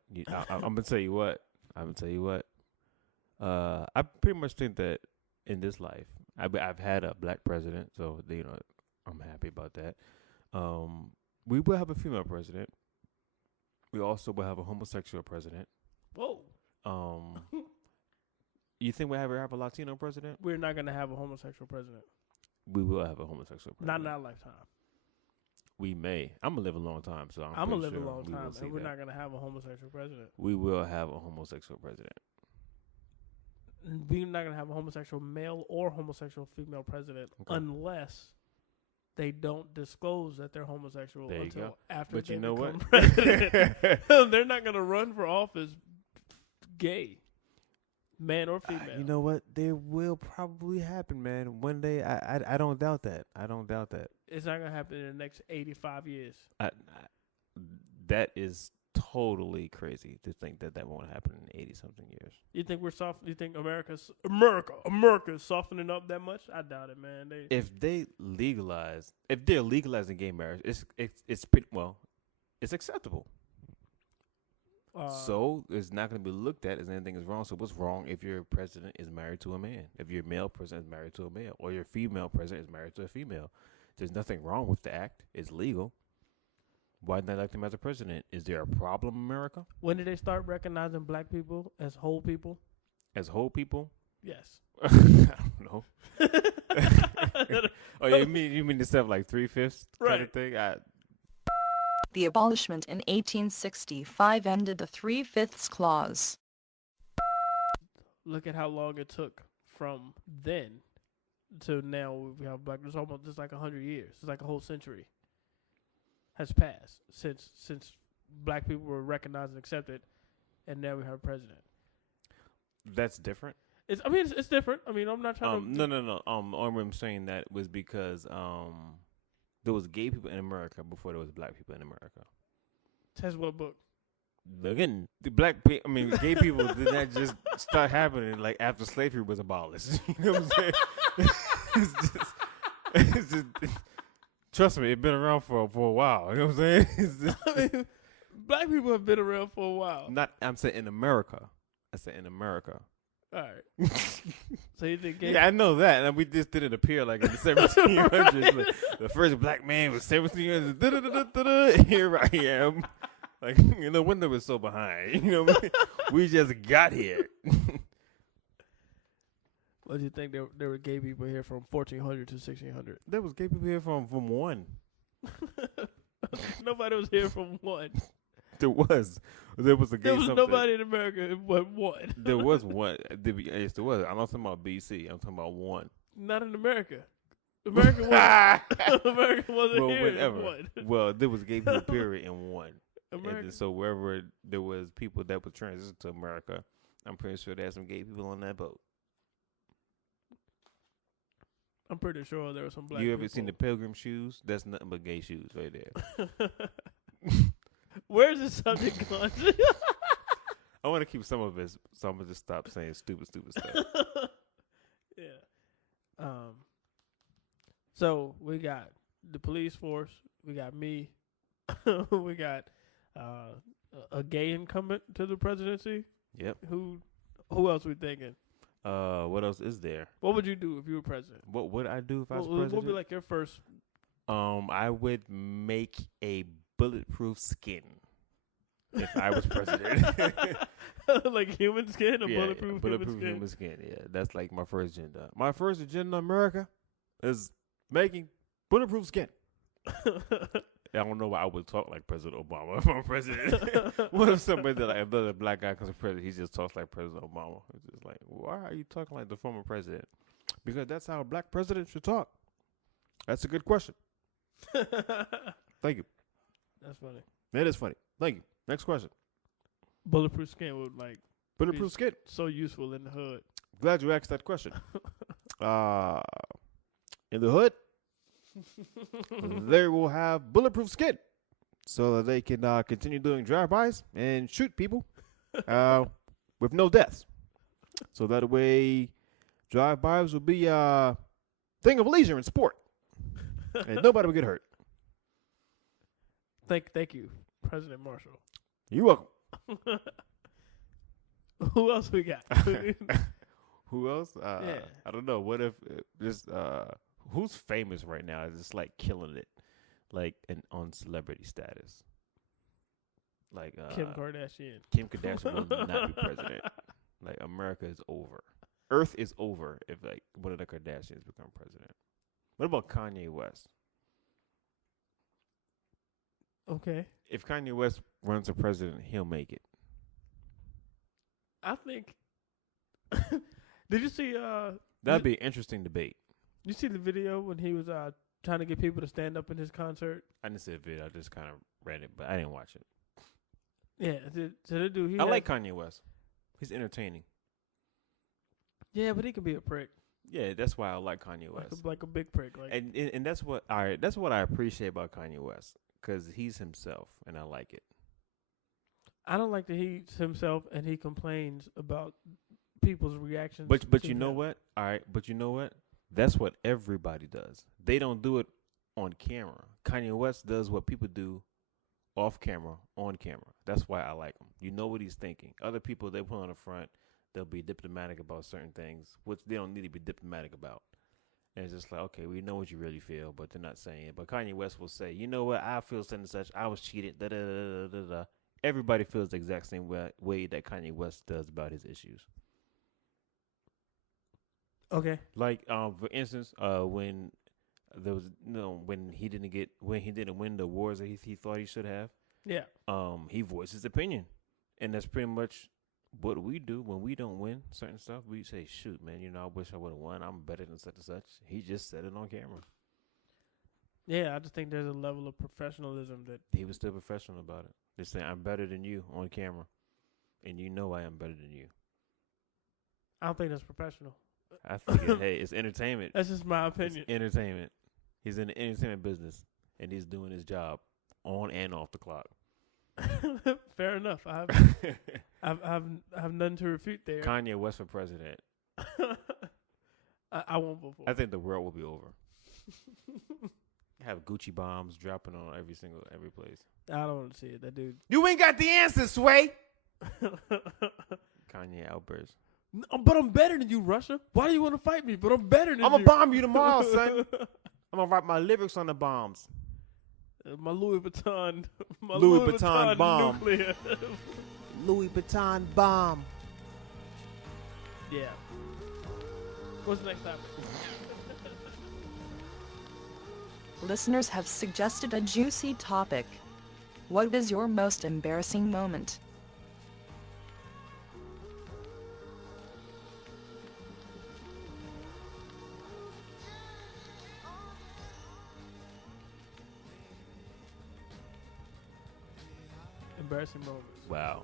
I'm gonna tell you what. I pretty much think that in this life, I've had a black president, so I'm happy about that. We will have a female president. We also will have a homosexual president. Whoa. You think we'll ever have a Latino president? We're not gonna have a homosexual president. We will have a homosexual president. Not in our lifetime. We may. I'm gonna live a long time, so I'm gonna live sure a long we will time, see and we're that. not gonna have a homosexual president. We will have a homosexual president. We're not gonna have a homosexual male or homosexual female president unless they don't disclose that they're homosexual There you until go. after But they you know become what? president. They're not gonna run for office gay, man or female. You know what? There will probably happen, man. One day, I don't doubt that. I don't doubt that. It's not gonna happen in the next 85 years. That is totally crazy to think that won't happen in 80-something years. You think we're soft? You think America's softening up that much? I doubt it, man. If they're legalizing gay marriage, it's pretty well, it's acceptable. So it's not going to be looked at as anything is wrong. So what's wrong if your president is married to a man? If your male president is married to a male, or your female president is married to a female? There's nothing wrong with the act. It's legal. Why not elect him as a president? Is there a problem, America? When did they start recognizing black people as whole people? As whole people? Yes. I don't know. Oh, you mean the stuff like 3/5 kind of thing? The abolishment in 1865 ended the 3/5 clause. Look at how long it took from then to now. We have black. It's almost just like 100 years. It's like a whole century has passed since black people were recognized and accepted, and now we have a president. That's different. It's different. I mean, I'm not trying to. No. Only I'm saying that was because there was gay people in America before there was black people in America. Test what book? Again, the gay people did not just start happening like after slavery was abolished. You know what I'm saying? it's just trust me, it's been around for a while. You know what I'm saying? Black people have been around for a while. I'm saying in America. I said in America. All right. So you think gay? Yeah, I know that. And we just didn't appear like in the 1700s. Like, the first black man was 1700s. Here I am. Like, no wonder we're so behind. You know, we just got here. What do you think there were gay people here from 1400 to 1600? There was gay people here from one. Nobody was here from one. There was a gay. There was something. nobody in America but one. There was one. Yes, there was. I'm not talking about BC. I'm talking about one. Not in America. America wasn't here whatever. in one. Well, there was gay people period in one. America. And so wherever there was people that would transition to America. I'm pretty sure there's some gay people on that boat. I'm pretty sure there were some black You people. ever seen the Pilgrim shoes? That's nothing but gay shoes right there. Where's the subject going? I want to keep some of it, so I'm gonna just stop saying stupid stuff. Yeah. So we got the police force. We got me. We got a gay incumbent to the presidency. Yep. Who else we thinking? What else is there? What would you do if you were president? What would I do if I was What president? would be like your first? I would make a bulletproof skin if I was president. Like human skin, bulletproof human skin. Yeah, that's like my first agenda. My first agenda in America is making bulletproof skin. I don't know why I would talk like President Obama if I'm president. What if somebody that like another black guy comes president, he just talks like President Obama? It's just like, why are you talking like the former president? Because that's how a black president should talk. That's a good question. Thank you. That's funny. That is funny. Thank you. Next question. Bulletproof skin would like Bulletproof skin. so useful in the hood. Glad you asked that question. In the hood, they will have bulletproof skin so that they can continue doing drive-bys and shoot people with no deaths. So that way, drive-bys will be a thing of leisure and sport, and nobody will get hurt. Thank you, President Marshall. You're welcome. Who else we got? Who else? Yeah. I don't know. What if just who's famous right now is just like killing it, like on celebrity status? Like Kim Kardashian. Kim Kardashian will not be president. Like America is over. Earth is over if like one of the Kardashians become president. What about Kanye West? Okay. If Kanye West runs for president, he'll make it. I think. Did you see? That'd be an interesting debate. You see the video when he was trying to get people to stand up in his concert? I didn't see the video. I just kind of read it, but I didn't watch it. Yeah. So the dude, I like Kanye West. He's entertaining. Yeah, but he can be a prick. Yeah, that's why I like Kanye West. Like a big prick. Like. And that's what I appreciate about Kanye West, because he's himself, and I like it. I don't like that he's himself and he complains about people's reactions. But to you know him. what? All right, but you know what? That's what everybody does. They don't do it on camera. Kanye West does what people do off camera, on camera. That's why I like him. You know what he's thinking. Other people, they put on the front, they'll be diplomatic about certain things, which they don't need to be diplomatic about. And it's just like, okay, we know what you really feel, but they're not saying it. But Kanye West will say, you know what? I feel such and such. I was cheated. Da da da da da. Everybody feels the exact same way that Kanye West does about his issues. Okay. Like, for instance, when there was when he didn't win the awards that he thought he should have. Yeah. He voiced his opinion, and that's pretty much what we do when we don't win certain stuff. We say, "Shoot, man, I wish I would have won. I'm better than such and such." He just said it on camera. Yeah, I just think there's a level of professionalism that He was still professional about it. They say, "I'm better than you" on camera, and you know I am better than you. I don't think that's professional. I think, hey, it's entertainment. That's just my opinion. It's entertainment. He's in the entertainment business, and he's doing his job on and off the clock. Fair enough. I have nothing to refute there. Kanye West for president. I won't vote for I think the world will be over. Have Gucci bombs dropping on every place. I don't want to see it. That dude. You ain't got the answer, Sway. Kanye outburst. But I'm better than you, Russia. Why do you want to fight me? But I'm better than you. I'm gonna bomb you tomorrow, son. I'm gonna write my lyrics on the bombs. My Louis Vuitton. My Louis Vuitton bomb. Nuclear. Louis Vuitton bomb. Yeah. What's the next topic? Listeners have suggested a juicy topic. What is your most embarrassing moment? embarrassing moments. Wow.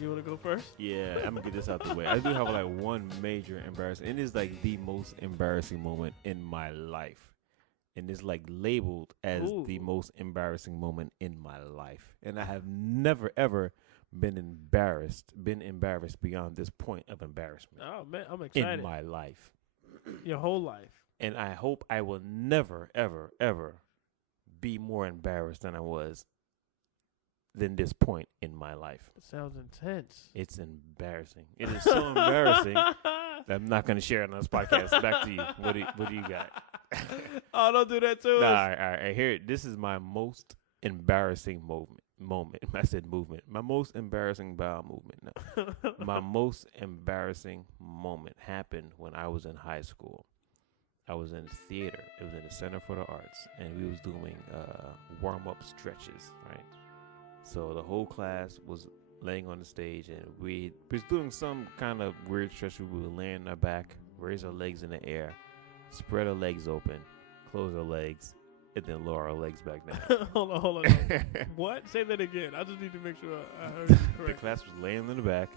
You want to go first? Yeah, I'm gonna get this out the way. I do have like one major embarrassing. It is like the most embarrassing moment in my life, and it's like labeled as the most embarrassing moment in my life. And I have never ever been embarrassed beyond this point of embarrassment. Oh man, I'm excited. In my life, your whole life. And I hope I will never, ever, ever be more embarrassed than this point in my life. It sounds intense. It's embarrassing. It is so embarrassing that I'm not going to share it on this podcast. Back to you. What do you got? Oh, don't do that to us. All right. Here, this is my most embarrassing moment. I said movement. My most embarrassing bowel movement. No. My most embarrassing moment happened when I was in high school. I was in theater. It was in the Center for the Arts, and we was doing warm-up stretches, right? So the whole class was laying on the stage, and we was doing some kind of weird stretch. We would lay on our back, raise our legs in the air, spread our legs open, close our legs, and then lower our legs back down. Hold on. What? Say that again. I just need to make sure I heard you correct. The class was laying in the back.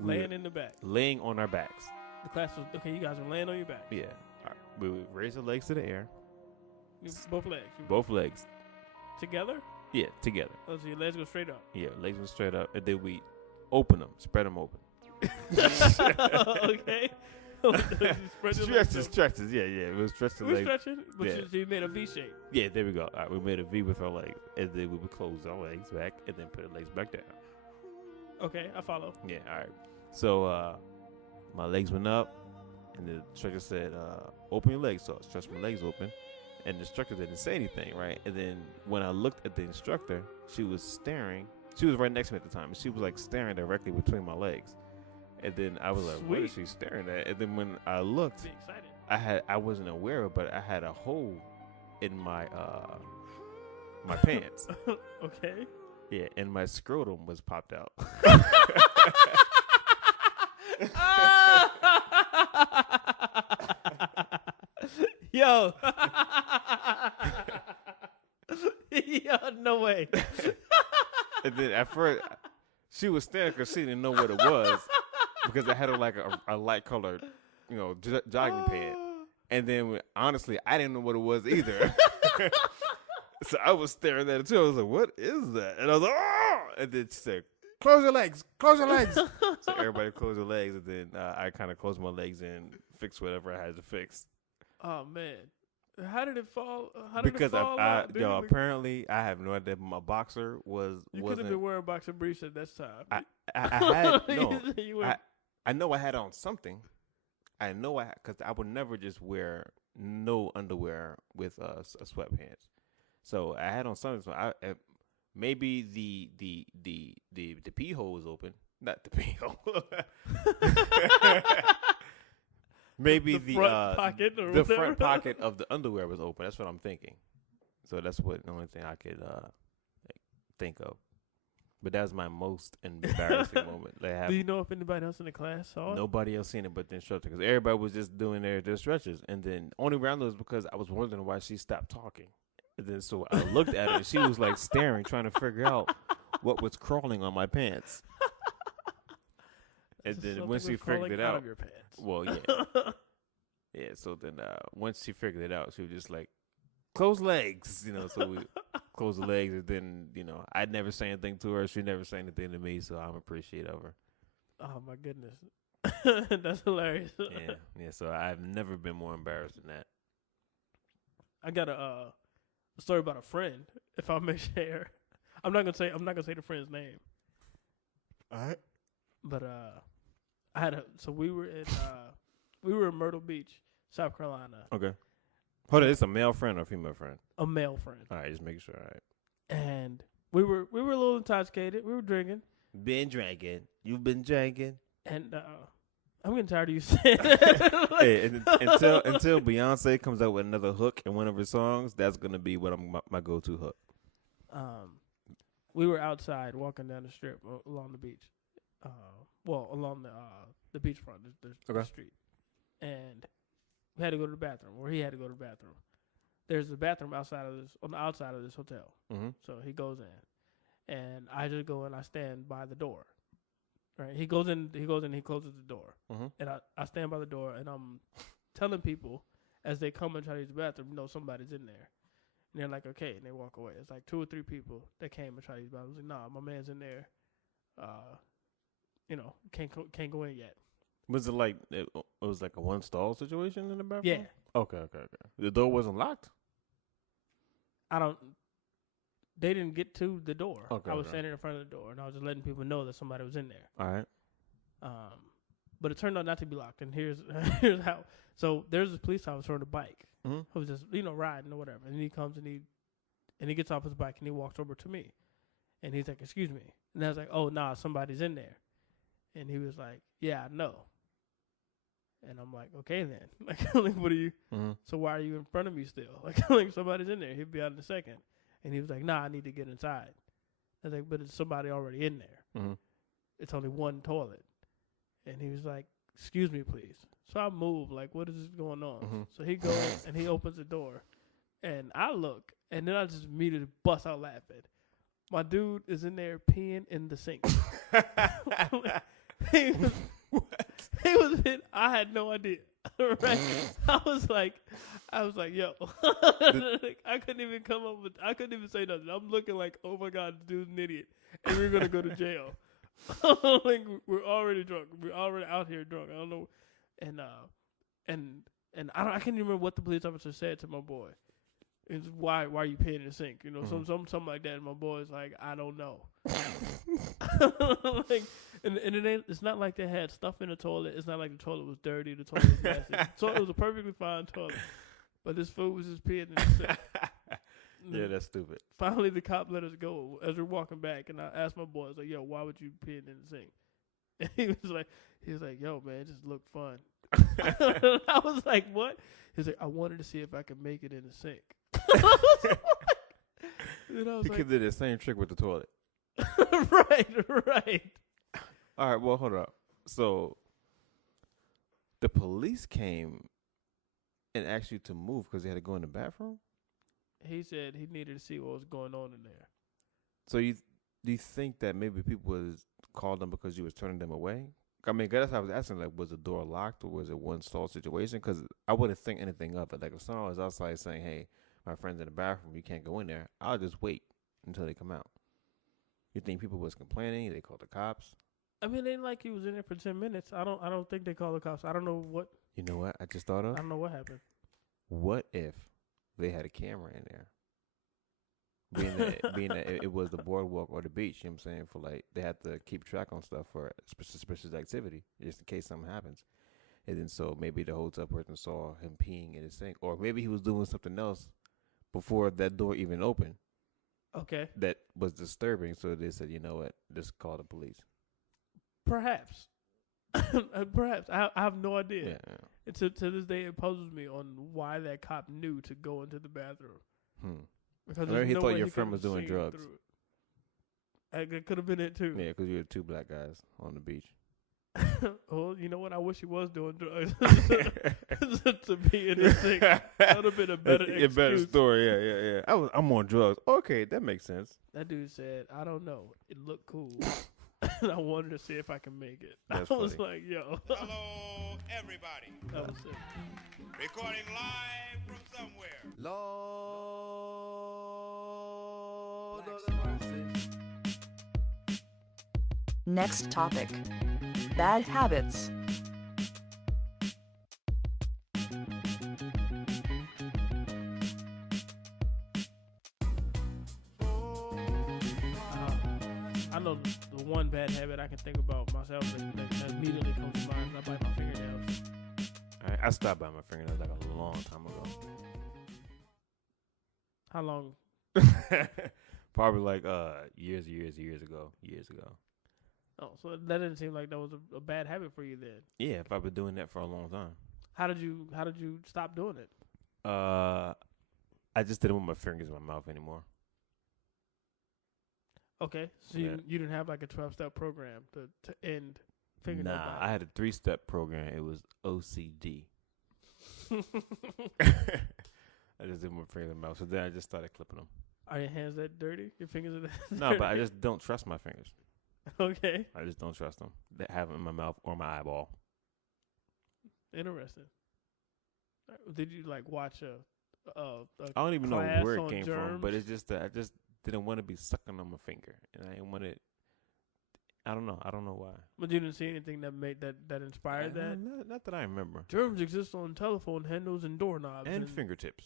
Laying in the back. Laying on our backs. The class was, okay, you guys are laying on your back. Yeah. All right. We would raise our legs to the air. Both legs. Both legs. Together? Yeah, together. Oh, so your legs go straight up. Yeah, legs go straight up, and then we open them, spread them open. Okay. Stretches. Yeah. It was stretch the legs. Stretching, but you made a V shape. Yeah, there we go. All right, we made a V with our legs, and then we would close our legs back, and then put our legs back down. Okay, I follow. Yeah, all right. So my legs went up, and the instructor said, "Open your legs." So I stretched my legs open. And the instructor didn't say anything, right? And then when I looked at the instructor, she was staring. She was right next to me at the time. And she was like staring directly between my legs. And then I was like, what is she staring at? And then when I looked, I wasn't aware of it, but I had a hole in my my pants. Okay. Yeah, and my scrotum was popped out. Yo. Yo, no way. And then at first, she was staring because she didn't know what it was because I had a light colored, jogging pant. And then honestly, I didn't know what it was either. So I was staring at it too. I was like, "What is that?" And I was like, "Oh!" And then she said, "Close your legs, close your legs." So everybody closed their legs, and then I kind of closed my legs and fixed whatever I had to fix. Oh man. How did it fall? Because apparently I have no idea. My boxer wasn't. You could have been wearing boxer briefs at this time. I had no. I know I had on something. I know because I would never just wear no underwear with sweatpants. So I had on something. So maybe the pee hole was open. Not the pee hole. Maybe the front pocket of the underwear was open. That's what I'm thinking. So that's the only thing I could think of. But that's my most embarrassing moment. Do you know if anybody else in the class saw it? Nobody else seen it but the instructor, because everybody was just doing their stretches. And then only round was because I was wondering why she stopped talking. And then so I looked at her and she was like staring, trying to figure out what was crawling on my pants. And then when she figured it out, your pants. Well, yeah. Yeah, so then once she figured it out, she was just like, close legs, so we closed the legs, and then, I'd never say anything to her. She never said anything to me, so I'm appreciative of her. Oh, my goodness. That's hilarious. Yeah, so I've never been more embarrassed than that. I got a story about a friend, if I may share. I'm not gonna say the friend's name. All right. But we were in Myrtle Beach, South Carolina. Okay. Hold on, it's a male friend or a female friend? A male friend. All right, just making sure. All right. And we were a little intoxicated. We were drinking. Been drinking. You've been drinking. And I'm getting tired of you saying that. Hey, until Beyonce comes out with another hook in one of her songs, that's gonna be what my go-to hook. We were outside walking down the strip along the beach. Along the beachfront, the street, and we had to go to the bathroom, or he had to go to the bathroom. There's a bathroom on the outside of this hotel. Mm-hmm. So he goes in, and I just go and I stand by the door. Right? He goes in, he closes the door, and I stand by the door, and I'm telling people as they come and try to use the bathroom, somebody's in there. And they're like, okay, and they walk away. It's like 2 or 3 people that came and tried to use the bathroom. I was like, nah, my man's in there. Can't go in yet. Was it like it was like a one stall situation in the bathroom? Yeah. Okay. The door wasn't locked? They didn't get to the door. Okay. I was standing in front of the door, and I was just letting people know that somebody was in there. All right. But it turned out not to be locked, and here's how. So there's a police officer on a bike who was just riding or whatever, and he comes and he gets off his bike and he walks over to me, and he's like, "Excuse me," and I was like, "Oh, nah, somebody's in there," and he was like, "Yeah, I know." And I'm like, okay then. Like, what are you? So why are you in front of me still? Like somebody's in there. He'll be out in a second. And he was like, nah, I need to get inside. I was like, but it's somebody already in there. It's only one toilet. And he was like, excuse me, please. So I move, like, what is going on? So he goes and he opens the door. And I look, and then I just immediately bust out laughing. My dude is in there peeing in the sink. He was in. I had no idea. Right? I was like, yo. I couldn't even I couldn't even say nothing. I'm looking like, oh my God, this dude's an idiot. And we're going to go to jail. Like, we're already drunk. We're already out here drunk. I don't know. And I can't even remember what the police officer said to my boy. It's why are you peeing in the sink? Something like that. And my boy's like, I don't know. Like, and it's not like they had stuff in the toilet. It's not like the toilet was dirty. The toilet was messy. So it was a perfectly fine toilet. But this fool was just peeing in the sink. Yeah, that's stupid. Finally, the cop let us go as we're walking back, and I asked my boy, I was like, yo, why would you pee in the sink? And he was like, yo, man, it just looked fun. I was like, what? He was like, I wanted to see if I could make it in the sink. You could do the same trick with the toilet. Right. All right, well, hold up. So the police came and asked you to move because they had to go in the bathroom? He said he needed to see what was going on in there. So do you think that maybe people was called them because you was turning them away? I mean, that's how I was asking, like, was the door locked or was it one stall situation? Because I wouldn't think anything of it. Like, if someone was outside saying, hey, my friend's in the bathroom, you can't go in there, I'll just wait until they come out. You think people was complaining? They called the cops? I mean, it ain't like he was in there for 10 minutes. I don't think they called the cops. I don't know what. You know what I just thought of? I don't know what happened. What if they had a camera in there? Being that it was the boardwalk or the beach, you know what I'm saying? For like, they had to keep track on stuff for suspicious activity, just in case something happens. And then so maybe the hotel person saw him peeing in his sink, or maybe he was doing something else before that door even opened. Okay. That was disturbing, so they said, you know what, just call the police. Perhaps. Perhaps. I have no idea. Yeah. To this day, it puzzles me on why that cop knew to go into the bathroom. Because he thought your friend was doing drugs. It could have been it too. Yeah, because you had 2 black guys on the beach. Well, you know what? I wish he was doing drugs to be in the sink. That would have been a better excuse. A better story. Yeah. I'm on drugs. Okay, that makes sense. That dude said, I don't know. It looked cool. And I wanted to see if I can make it. That's I was funny. like, yo. Hello, everybody. That was it. Recording live from somewhere. Next topic. Bad habits. I know the one bad habit I can think about myself that immediately comes to mind is I bite my fingernails. I stopped biting my fingernails like a long time ago. How long? Probably like years ago. Oh, so that didn't seem like that was a bad habit for you then. Yeah, if I've been doing that for a long time. How did you stop doing it? I just didn't want my fingers in my mouth anymore. Okay, so Yeah. you didn't have like a 12-step program to end fingernail Nah, biting. I had a 3-step program. It was OCD. I just didn't want my fingers in my mouth, so then I just started clipping them. Are your hands that dirty? Your fingers are that No, dirty? but I just don't trust my fingers. Okay. I just don't trust them. That have them in my mouth or my eyeball. Interesting. Did you like watch a I don't even know class where it on came from, but germs? it's just that I just didn't want to be sucking on my finger, and I didn't want it. I don't know. I don't know why. But you didn't see anything that made that inspired that? Not that I remember. Germs exist on telephone handles and doorknobs And fingertips.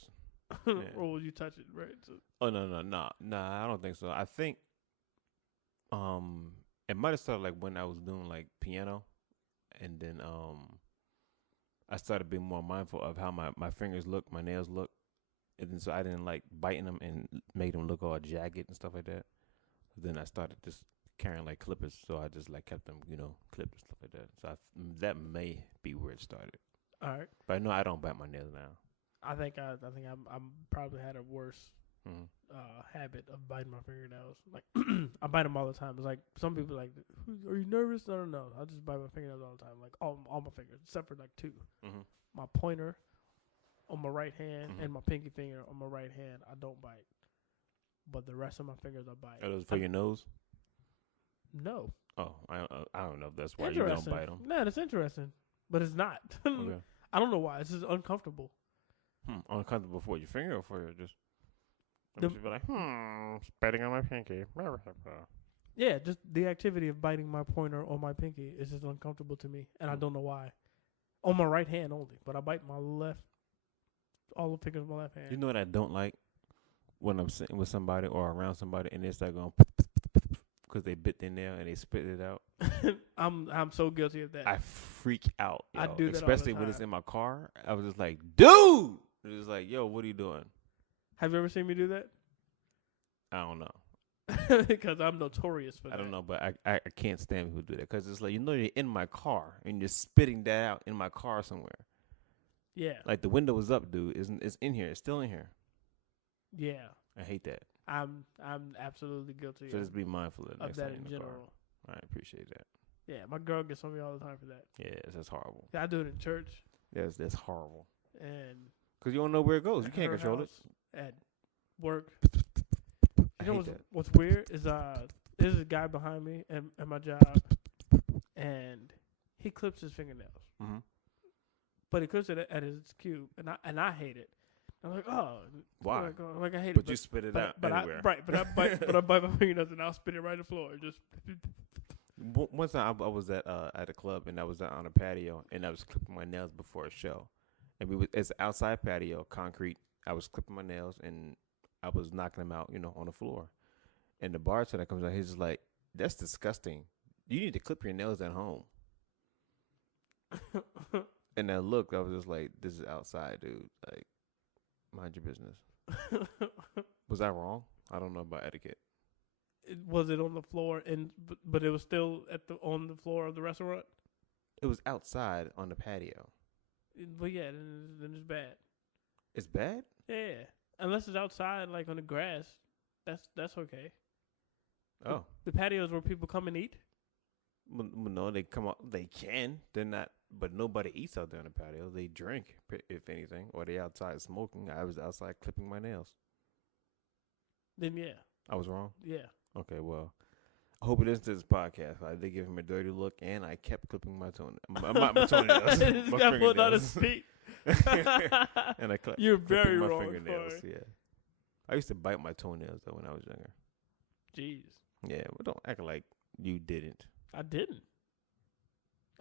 or will you touch it, right? So, Oh no! I don't think so. I think it might have started like when I was doing like piano, and then I started being more mindful of how my fingers look, my nails look, and then so I didn't like biting them and make them look all jagged and stuff like that. Then I started just carrying like clippers, so I just like kept them, clipped and stuff like that. So that may be where it started. all right. But no, I don't bite my nails now. I think I'm probably had a worse Mm-hmm. habit of biting my fingernails. Like I bite them all the time. It's like some people are like, are you nervous? I don't know. I just bite my fingernails all the time, like all my fingers, except for like two. Mm-hmm. My pointer on my right hand Mhm. and my pinky finger on my right hand, I don't bite. But the rest of my fingers, I bite. Are those for your nose? No. Oh, I don't know if that's why you don't bite them. No, that's interesting, but it's not. Okay. I don't know why. It's just uncomfortable. Uncomfortable for your finger or for your just? The- Be like, spitting on my pinky. Yeah, just the activity of biting my pointer or my pinky is just uncomfortable to me, and I don't know why. On my right hand only, but I bite my left, all the fingers of my left hand. You know what I don't like? When I'm sitting with somebody or around somebody and they start going because they bit their nail and they spit it out. I'm so guilty of that. I freak out. I yo. do that all the especially when it's time. in my car. I was just like, dude. It was like, yo, what are you doing? Have you ever seen me do that? I don't know. Because I'm notorious for that. I don't know, but I can't stand people who do that because it's like, you're in my car and you're spitting that out in my car somewhere. Yeah. Like the window is up, dude. It's in here. It's still in here. Yeah. I hate that. I'm absolutely guilty So just be mindful of of that in the general. car. I appreciate that. Yeah, my girl gets on me all the time for that. Yes, that's horrible. Yeah, I do it in church Yes, that's horrible. and Because you don't know where it goes. You at can't her control it. house, at work. I You know hate that. what's weird is there's a guy behind me at my job, and he clips his fingernails, Mm-hmm. but he clips it at his cube, and I hate it. I'm like, oh, Why? Like I hate But it. you spit it but, out but anywhere. but I bite my fingernails and I'll spit it right on the floor. Just One time I was at a club and I was on a patio and I was clipping my nails before a show, and it's outside patio, concrete. I was clipping my nails and I was knocking them out, on the floor. And the bartender comes out, he's just like, "That's disgusting. You need to clip your nails at home." And I looked, I was just like, "This is outside, dude. Like, mind your business." Was I wrong? I don't know about etiquette. Was it on the floor but it was still on the floor of the restaurant? It was outside on the patio. But yeah, then it's bad. It's bad? Yeah, unless it's outside, like on the grass, that's okay. Oh. The patios where people come and eat. Well, no, they come out. They can. They're not. But nobody eats out there on the patio. They drink, if anything, or they outside smoking. I was outside clipping my nails. Then yeah, I was wrong. yeah. Okay, well, I hope it isn't to this podcast. I did give him a dirty look, and I kept clipping my toenails. This my guy pulled out his fingernails. feet. And I You're clipping very my wrong, fingernails. Corey. Yeah, I used to bite my toenails though when I was younger. Jeez, Yeah, but don't act like you didn't. I didn't.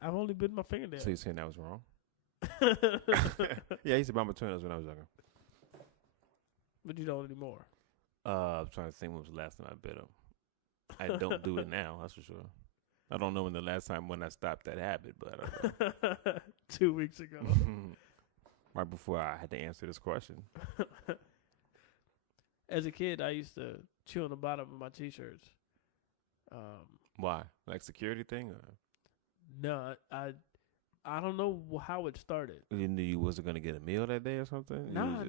I've only bitten my fingernail. So you're saying I was wrong? Yeah, I used to bite my toenails when I was younger. But you don't anymore. I'm trying to think when was the last time I bit them. I don't do it now, that's for sure. I don't know when the last time when I stopped that habit, but I don't know. 2 weeks ago. Right before I had to answer this question. As a kid, I used to chew on the bottom of my T-shirts. Why? Like security thing? Or? No, I don't know how it started. You knew you wasn't going to get a meal that day or something? Nah.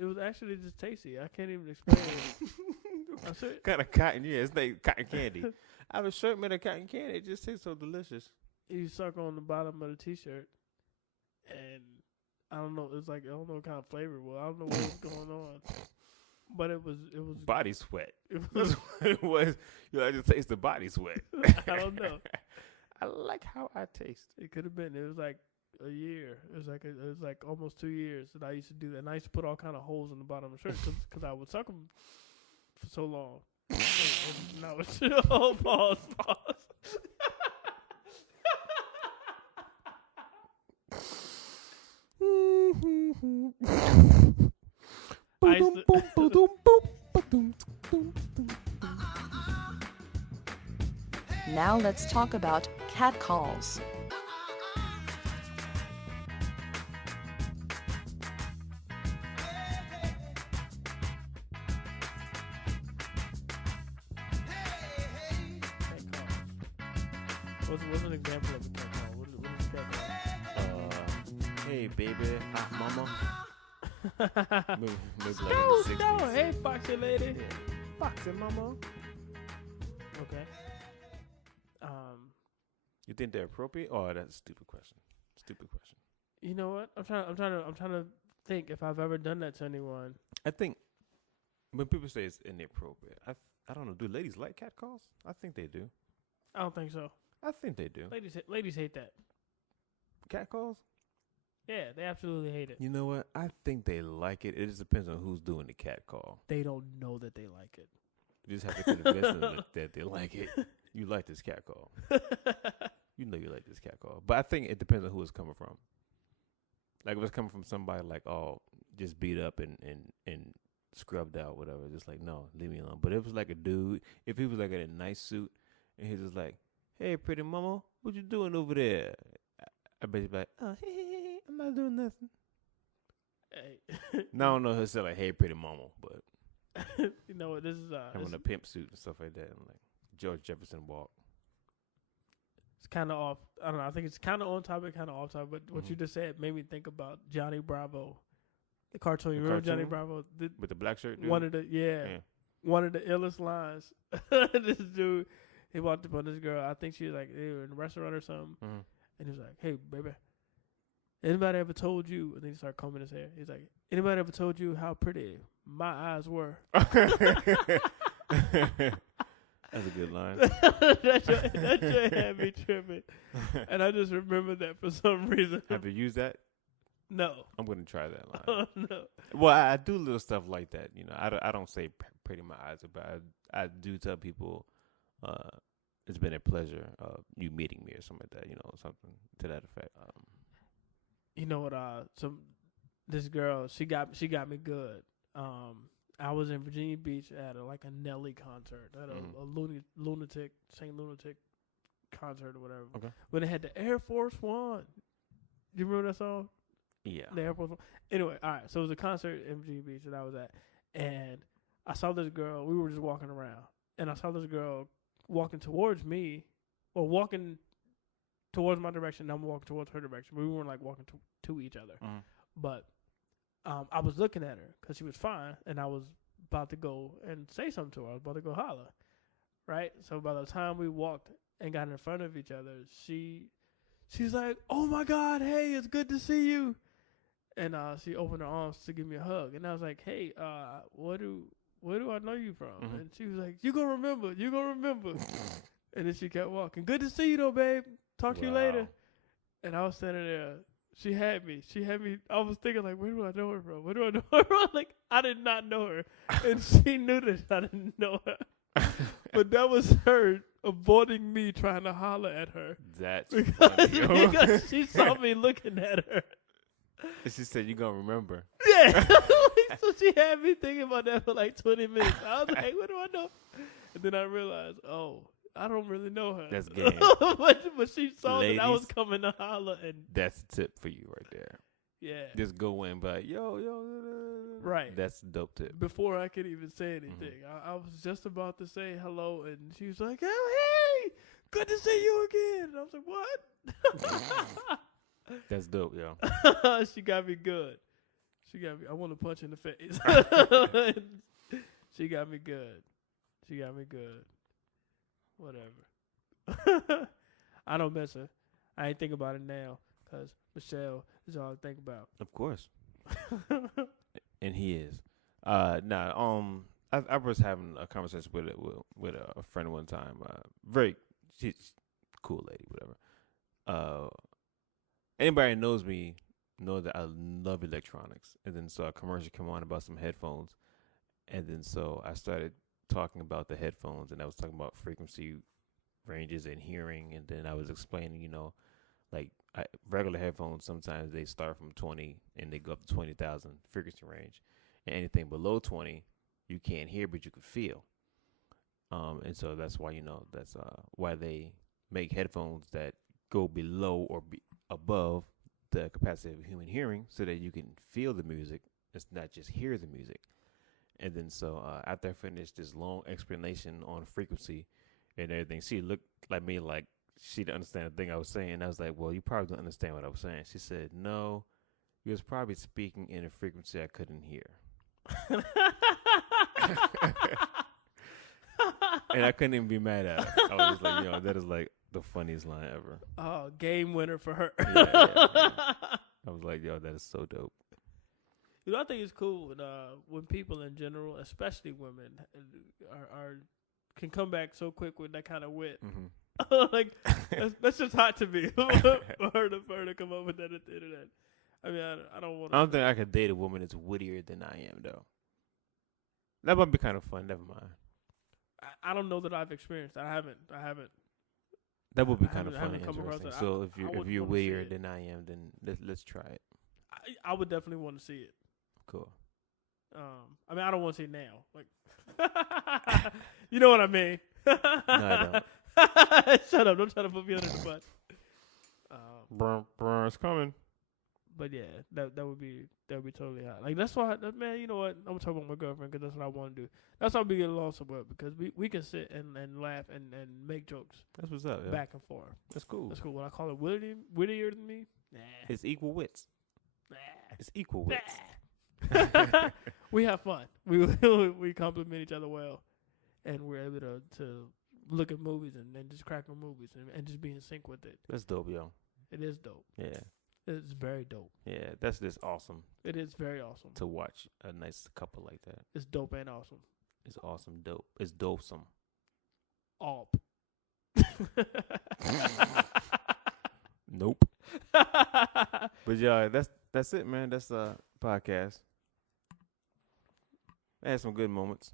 It was actually just tasty. I can't even explain it. That's it. Kind of cotton, yeah. It's like cotton candy. I have a shirt made of cotton candy. It just tastes so delicious. You suck on the bottom of the T-shirt, and I don't know. It's like I don't know what kind of flavor. Well, I don't know what's going on. But it was body sweat. It That's was, what it was. You like to taste the body sweat. I don't know. I like how I taste. It could have been. It was like a year. It was like almost 2 years that I used to do that. And I used to put all kind of holes in the bottom of the shirt because I would suck them for so long. and now it's pause. I used to, Now let's talk about catcalls. what's an example of a catcall? What is a catcall? Hey, baby, hot mama. maybe like in No, the 60s. no. Hey, foxy lady. Yeah. Foxy mama. Okay. You think they're appropriate? Oh, that's a stupid question. Stupid question. You know what? I'm trying to think if I've ever done that to anyone. I think when people say it's inappropriate, I don't know. Do ladies like catcalls? I think they do. I don't think so. I think they do. Ladies hate that. Catcalls? Yeah, they absolutely hate it. You know what? I think they like it. It just depends on who's doing the catcall. They don't know that they like it. You just have to convince them that they like it. You like this catcall. You know you like this catcall. But I think it depends on who it's coming from. Like if it's coming from somebody like, oh, just beat up and scrubbed out, whatever. Just like, no, leave me alone. But if it was like a dude, if he was like in a nice suit and he's just like, hey, pretty mama, what you doing over there? I bet you'd be like, oh, hey, I'm not doing nothing. Hey. No, I don't know. He'll say like, hey, pretty mama, but You know what? This is I'm in a pimp suit and stuff like that. And like George Jefferson walk. it's kind of off. I don't know. I think it's kind of on topic, kind of off topic. But what you just said made me think about Johnny Bravo, the cartoon. You remember Johnny Bravo? With the black shirt dude? One of the one of the illest lines. This dude, he walked up on this girl. I think she was like they were in a restaurant or something, and he was like, "Hey, baby, anybody ever told you?" And then he started combing his hair. He's like, "Anybody ever told you how pretty my eyes were?" That's a good line. that joint had me tripping, and I just remember that for some reason. Have you used that? No. I'm gonna try that line. No. Well, I do little stuff like that. You know, I don't say pretty my eyes are, but I do tell people it's been a pleasure you meeting me or something like that. You know, something to that effect. You know what? This girl, she got me good. I was in Virginia Beach at a Nelly concert, at a lunatic Saint Lunatic concert or whatever. Okay. When they had the Air Force One. Do you remember that song? Yeah. The Air Force One. Anyway, all right. So it was a concert in Virginia Beach that I was at, and I saw this girl. We were just walking around, and I saw this girl walking towards me, or walking towards my direction. And I'm walking towards her direction. We weren't walking to each other, but I was looking at her because she was fine, and I was about to go and say something to her. I was about to go holler, right? So by the time we walked and got in front of each other, she's like, "Oh my God, hey, it's good to see you," and she opened her arms to give me a hug, and I was like, "Hey, where do I know you from?" And she was like, "You gonna remember? And then she kept walking. "Good to see you though, babe. Talk to you later." And I was standing there. She had me. I was thinking where do I know her from? Where do I know her from? I did not know her, and she knew that I didn't know her. But that was her avoiding me trying to holler at her. That's because she saw me looking at her. She said, "You gonna remember?" Yeah. So she had me thinking about that for 20 minutes. I was like, "What do I know?" And then I realized, I don't really know her. That's game. but she saw Ladies, that I was coming to holler, and that's a tip for you right there. yeah, Just go in, but yo, right. That's a dope tip. Before I could even say anything, I was just about to say hello, and she was like, "Oh, hey, good to see you again." And I was like, "What?" That's dope, yo. She got me good. I want to punch in the face. She got me good. Whatever. I don't miss her. I ain't think about it now because Michelle is all I think about. Of course. And he is. I was having a conversation with a friend one time. She's cool lady, whatever. Anybody who knows me know that I love electronics. And then so a commercial came on about some headphones, and then so I started talking about the headphones, and I was talking about frequency ranges and hearing, and then I was explaining, like regular headphones, sometimes they start from 20 and they go up to 20,000 frequency range, and anything below 20 you can't hear but you can feel. And so that's why that's why they make headphones that go below or above the capacity of human hearing, so that you can feel the music. It's not just hear the music. And then so after I finished this long explanation on frequency and everything, she looked at me like she didn't understand the thing I was saying. And I was like, well, you probably don't understand what I was saying. She said, no, you was probably speaking in a frequency I couldn't hear. And I couldn't even be mad at her. I was like, that is like the funniest line ever. Oh, game winner for her. Yeah. I was like, that is so dope. I think it's cool when people in general, especially women, are can come back so quick with that kind of wit. Mm-hmm. Like that's just hot to me for her to come up with that at the internet. I mean, I don't want. I don't think I could date a woman that's wittier than I am, though. That might be kind of fun. Never mind. I don't know that I've experienced. I haven't. That would be kind of I fun haven't and come across interesting. it. So if you're wanna wittier see it. than I am, then let's try it. I would definitely want to see it. Cool. I mean, I don't want to see it now. Like, you know what I mean? No, I don't. Shut up! Don't try to put me under the bus. It's coming. But yeah, that would be totally hot. Like that's why, man. You know what? I'm talking about my girlfriend because that's what I want to do. That's why we get along so well, because we can sit and laugh and make jokes. That's what's up. Yeah. Back and forth. That's cool. That's cool. When I call it wittier than me, nah. It's equal wits. Nah. It's equal wits. Nah. We have fun. We compliment each other well, and we're able to look at movies and just crack on movies and just be in sync with it. That's dope, yo. It is dope. Yeah. It's very dope. Yeah, that's just awesome It is very awesome. to watch a nice couple like that. It's dope and awesome. It's awesome, dope. It's dopesome. Alp. Nope. But yeah, that's it, man. That's podcast. I had some good moments.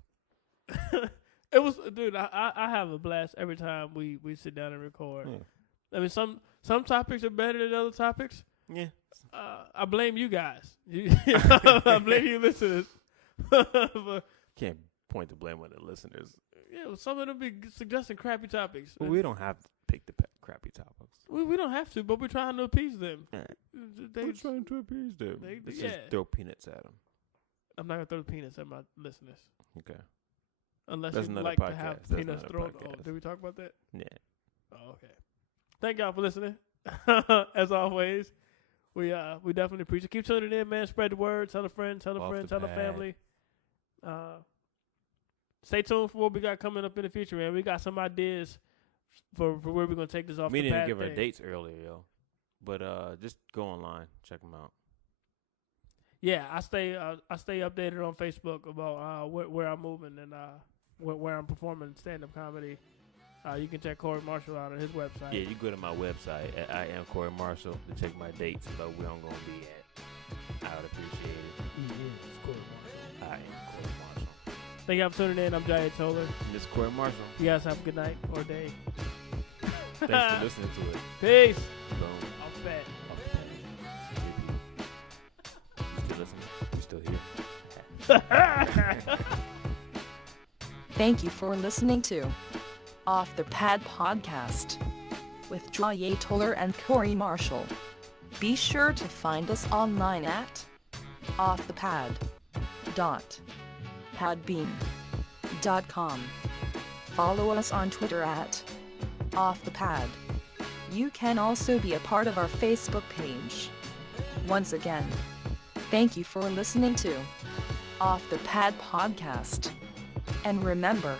It was, dude. I have a blast every time we sit down and record. Yeah. I mean, some topics are better than other topics. Yeah. I blame you guys. I blame you listeners. But, Can't point the blame on the listeners. yeah, some of them be suggesting crappy topics. Well, we don't have to pick the crappy topics. We don't have to, but we're trying to appease them. Yeah. They, We're trying to appease them. Let's just throw peanuts at them. I'm not gonna throw peanuts at my listeners. Okay. Unless That's you another like to podcast. have That's peanuts another thrown. podcast. Oh, did we talk about that? Yeah. Oh, okay. Thank y'all for listening. As always, we definitely appreciate it. Keep tuning in, man. Spread the word. Tell a friend. Tell a Off friend. the Tell a pad. family. Stay tuned for what we got coming up in the future, man. We got some ideas for where we're gonna take this off. We the didn't pad give our thing. dates earlier, yo. But just go online, check them out. Yeah, I stay updated on Facebook about where I'm moving and where I'm performing stand-up comedy. You can check Corey Marshall out on his website. Yeah, you go to my website at iAM Corey Marshall to check my dates about where I'm gonna be at. I would appreciate it. He is Corey Marshall. I am Corey Marshall. Thank y'all for tuning in. I'm Jayé Toler. And this is Corey Marshall. You guys have a good night or day. Thanks for listening to it. Peace. Boom. Off the bat. You still listening? You still here? Thank you for listening to Off the Pad Podcast with Jayé Toler and Corey Marshall. Be sure to find us online at offthepad.podbean.com. Follow us on Twitter at offthepad. You can also be a part of our Facebook page. Once again, thank you for listening to Off the Pad Podcast. And remember,